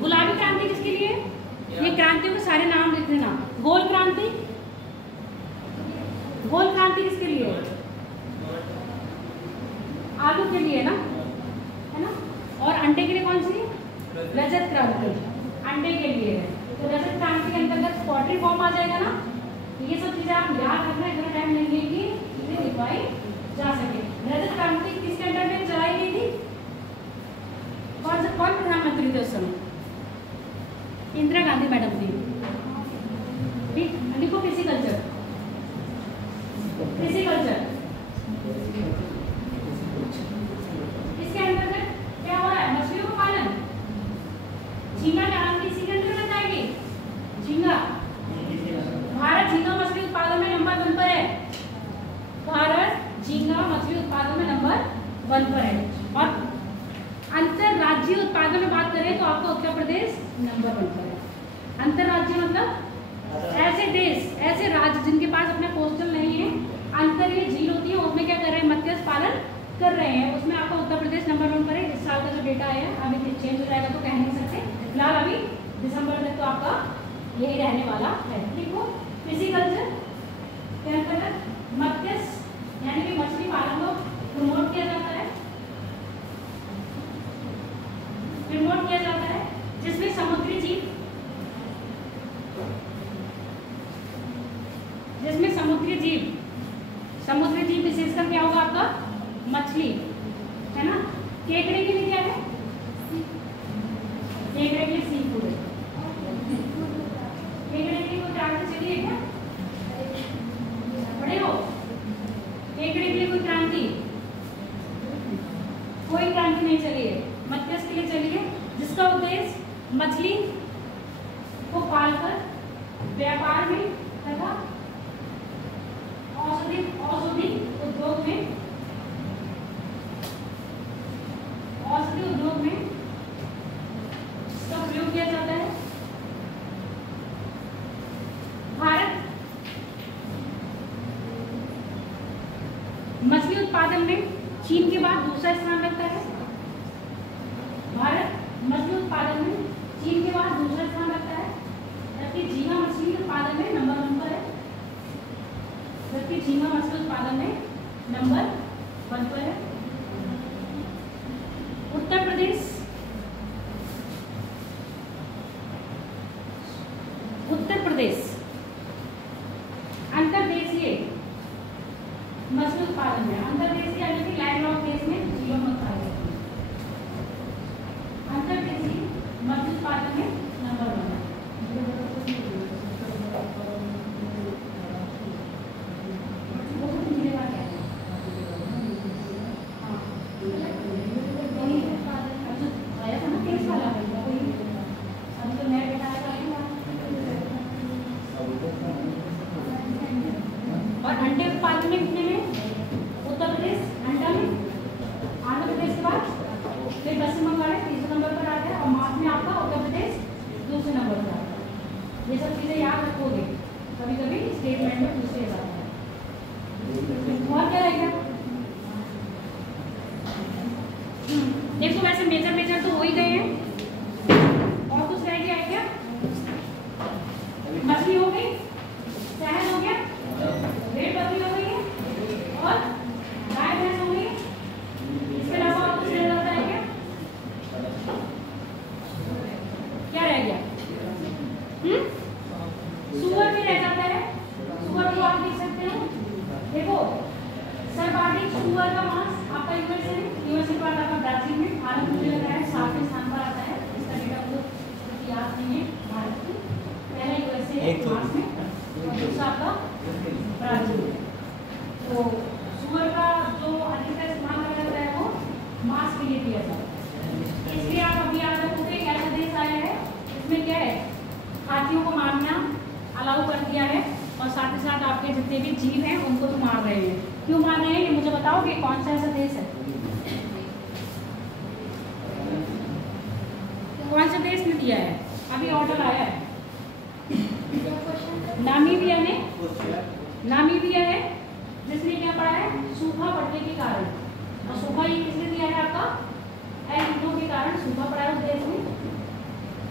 गुलाबी क्रांति किसके लिए? ये क्रांतियों के सारे नाम लिख देना। गोल क्रांति किसके लिए है? आलू के लिए ना, है ना। और अंडे के लिए कौन सी? रजत क्रांति अंडे के लिए है। तो रजत क्रांति के अंतर्गत पोल्ट्री फॉर्म आ जाएगा ना। ये सब चीजें आप याद रखना, इतना टाइम नहीं लेगी, इसे लिखवाई जा सके। रजत क्रांति किसके अंडर में चलाई गई थी? कौन प्रधानमंत्री थे उस समय? इंदिरा गांधी मैडम थी। ठीक, लिखो फिजिकल्चर। इसके अंतर्गत क्या हो रहा है? मछलियों का पालन। झींगा क्रांति इसी के अंतर्गत आएगी। झींगा, भारत झींगा मछली उत्पादन में नंबर 1 पर है। भारत झींगा मछली उत्पादन में नंबर 1 पर है। और अंतरराज्यीय उत्पादन में बात करें तो आपका उत्तर प्रदेश नंबर 1 पर है। अंतरराज्यीय मतलब ऐसे देश, ऐसे राज्य जिनके पास अपना कोस्टल नहीं है, अंतरीय झील होती है, उसमें क्या कर रहे हैं? मत्स्य पालन कर रहे हैं। उसमें आपका उत्तर प्रदेश नंबर 1 पर है। इस साल का जो डेटा आया, अभी चेंज हो जाएगा तो कह नहीं सकते। फिलहाल अभी दिसंबर तक तो आप आपका यही रहने वाला है। देखो फिजिकल्चर के अंतर्गत मत्स्य यानी कि मछली पालन को प्रमोट किया जाता है, जिसमें समुद्री जीव विशेषकर क्या होगा आपका मछली, है ना। केकड़े के लिए क्या है, केकड़े के लिए सी फूड है। केकड़े के लिए कोई क्रांति चली है क्या, बड़े हो? केकड़े के लिए कोई क्रांति नहीं चली है, मत्स्य के लिए चली है, जिसका उद्देश्य मछली को पालकर व्यापार में तथा औषधि उद्योग में इसका प्रयोग किया जाता है। भारत मछली उत्पादन में चीन के बाद दूसरा स्थान रखता है। भारत मछली उत्पादन में चीन के बाद दूसरा स्थान रखता है, जबकि झींगा मछली उत्पादन में नंबर 1 पर है। जबकि झींगा मछली उत्पादन में नंबर 1 पर है। उत्तर प्रदेश अंतर्देशीय मछली उत्पादन में, अंतर्देशीय यानी कि लैंडलॉक्ड देश में जिलों में उत्पादन, अंतर्देशीय मछली उत्पादन में नंबर 1 है। और अंडे उत्पादन में कितने में? उत्तर प्रदेश अंडा में, आंध्र प्रदेश के बाद फिर पश्चिम बंगाल तीसरे नंबर पर आता है, और मांस में आपका उत्तर प्रदेश दूसरे नंबर पर आता है। ये सब चीजें याद रखोगे, कभी कभी स्टेटमेंट में पूछे जाता है। और क्या रहेगा? देखो वैसे मेजर तो हो ही गए हैं, और कुछ रह गया है क्या? मछली हो गई, शहद हो गया, भेड़ बकरी हो गई है, और गाय भैंस हो गई। इसके अलावा और कुछ रह जाता है क्या? क्या रह गया? सुअर भी रह जाता है। सुअर को आप देख सकते हो, देखो सर्वाधिक सुअर का मांस आपका यूएस के बाद आपका ब्राजील में, भारत मुझे लग रहा है 7वें स्थान पर आता है। इसका डेटा मुझे याद नहीं है। भारत की पहला यूएसए मांस में, और दूसरा आपका ब्राजील में। तो सुअर का जो अधिकतर इस्तेमाल किया जाता है वो मांस के लिए किया जाता है। इसलिए आप अभी याद रखोगे एक ऐसा देश आया है इसमें क्या है, हाथियों को मारना अलाउ कर दिया है, और साथ ही साथ आपके जितने भी जीव हैं उनको तो मार रहे हैं। क्यों मार रहे हैं ये मुझे बताओगे? कौन सा ऐसा देश है, कौन सा देश ने दिया है? अभी ऑर्डर आया है, नामीबिया है, जिसने क्या पड़ा है, सूखा पड़ने के कारण। और सूखा ये किसने दिया है आपका? एल निनो के कारण सूखा पड़ा है उस देश में,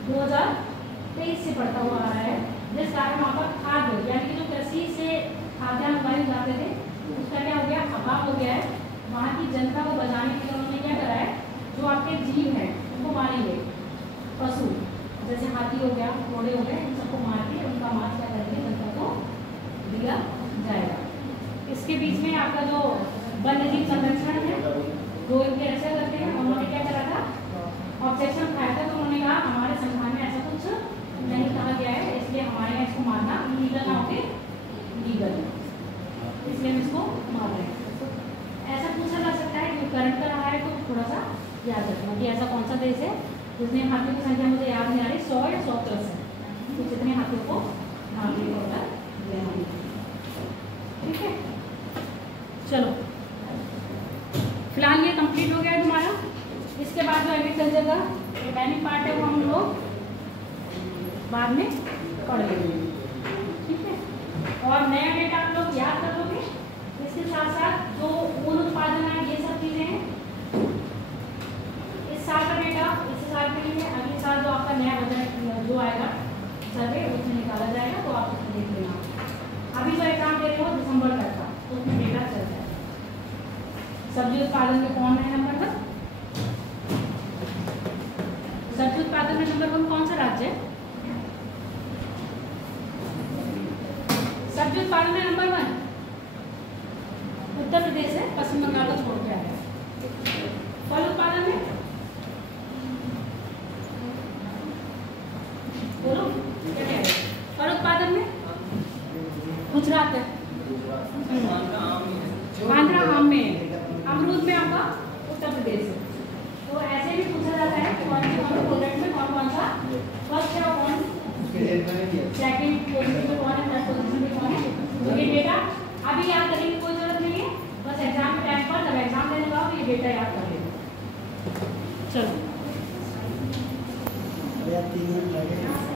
2023 से पड़ता हुआ आ रहा है, जिस कारण वहाँ पर खाद्य यानी कि जो कृषि से खाद्यान्न उगाए जाते थे उसका क्या हो गया, अभाव हो गया है। वहाँ की जनता को बचाने के लिए उन्होंने क्या करा है, जो आपके जीव हैं उनको मारेंगे, पशु जैसे हाथी हो गया, घोड़े हो गए, इन सबको मार के उनका मांस क्या करेंगे, जनता को दिया जाएगा। इसके बीच में आपका जो वन्यजीव संरक्षण है, जो इनके रक्षा करते हैं, उन्होंने क्या करा था, ऑब्जेक्शन उठाया था। तो उन्होंने कहा हमारे संविधान में ऐसा कुछ नहीं कहा गया है, इसलिए हमारे यहाँ इसको मारना लीगल ना होके लीगल, इसलिए हम इसको मार रहे हैं। ऐसा पूछा जा सकता है, जो करंट कर रहा है तो थोड़ा सा याद रखना कि ऐसा कौन सा देश है जिसने हाथियों की संख्या मुझे याद नहीं आ रही, 100 या 100+ है, तो जितने हाथियों को मार दिया, ठीक है। चलो फिलहाल ये कंप्लीट हो गया है तुम्हारा। इसके बाद जो एग्रीकल्चर का रिमेनिंग पार्ट है वो हम लोग बाद में पढ़ लेंगे, ठीक है। और नया डेटा आप लोग याद कर लोगे। इसके साथ साथ जो ऊन उत्पादन है, ये सब चीज़ें हैं, इस साल का डेटा इस साल के लिए, अगले साल जो आपका नया बजट जो आएगा सब्जी उत्पादन में कौन है नंबर 1? सब्जी उत्पादन में नंबर 1 कौन सा राज्य है? सब्जी उत्पादन में नंबर 1 उत्तर प्रदेश है, पश्चिम बंगाल को छोड़ के आया। फल उत्पादन में बोलो क्या कह रहे हैं? फल उत्पादन में गुजरात है, आंध्रा आम में है, अमरूद में आपका उत्तर प्रदेश है। तो ऐसे भी पूछा जाता है कि कौन से प्रोडक्ट में कौन कौन सा फर्स्ट है और कौन सेकंड पोजीशन पे कौन है, थर्ड पोजीशन पे कौन है। तो ये डेटा अभी याद करने की कोई जरूरत नहीं है, बस एग्जाम के टाइम पर जब एग्जाम देने जाओ ये डेटा याद कर लेना। चलो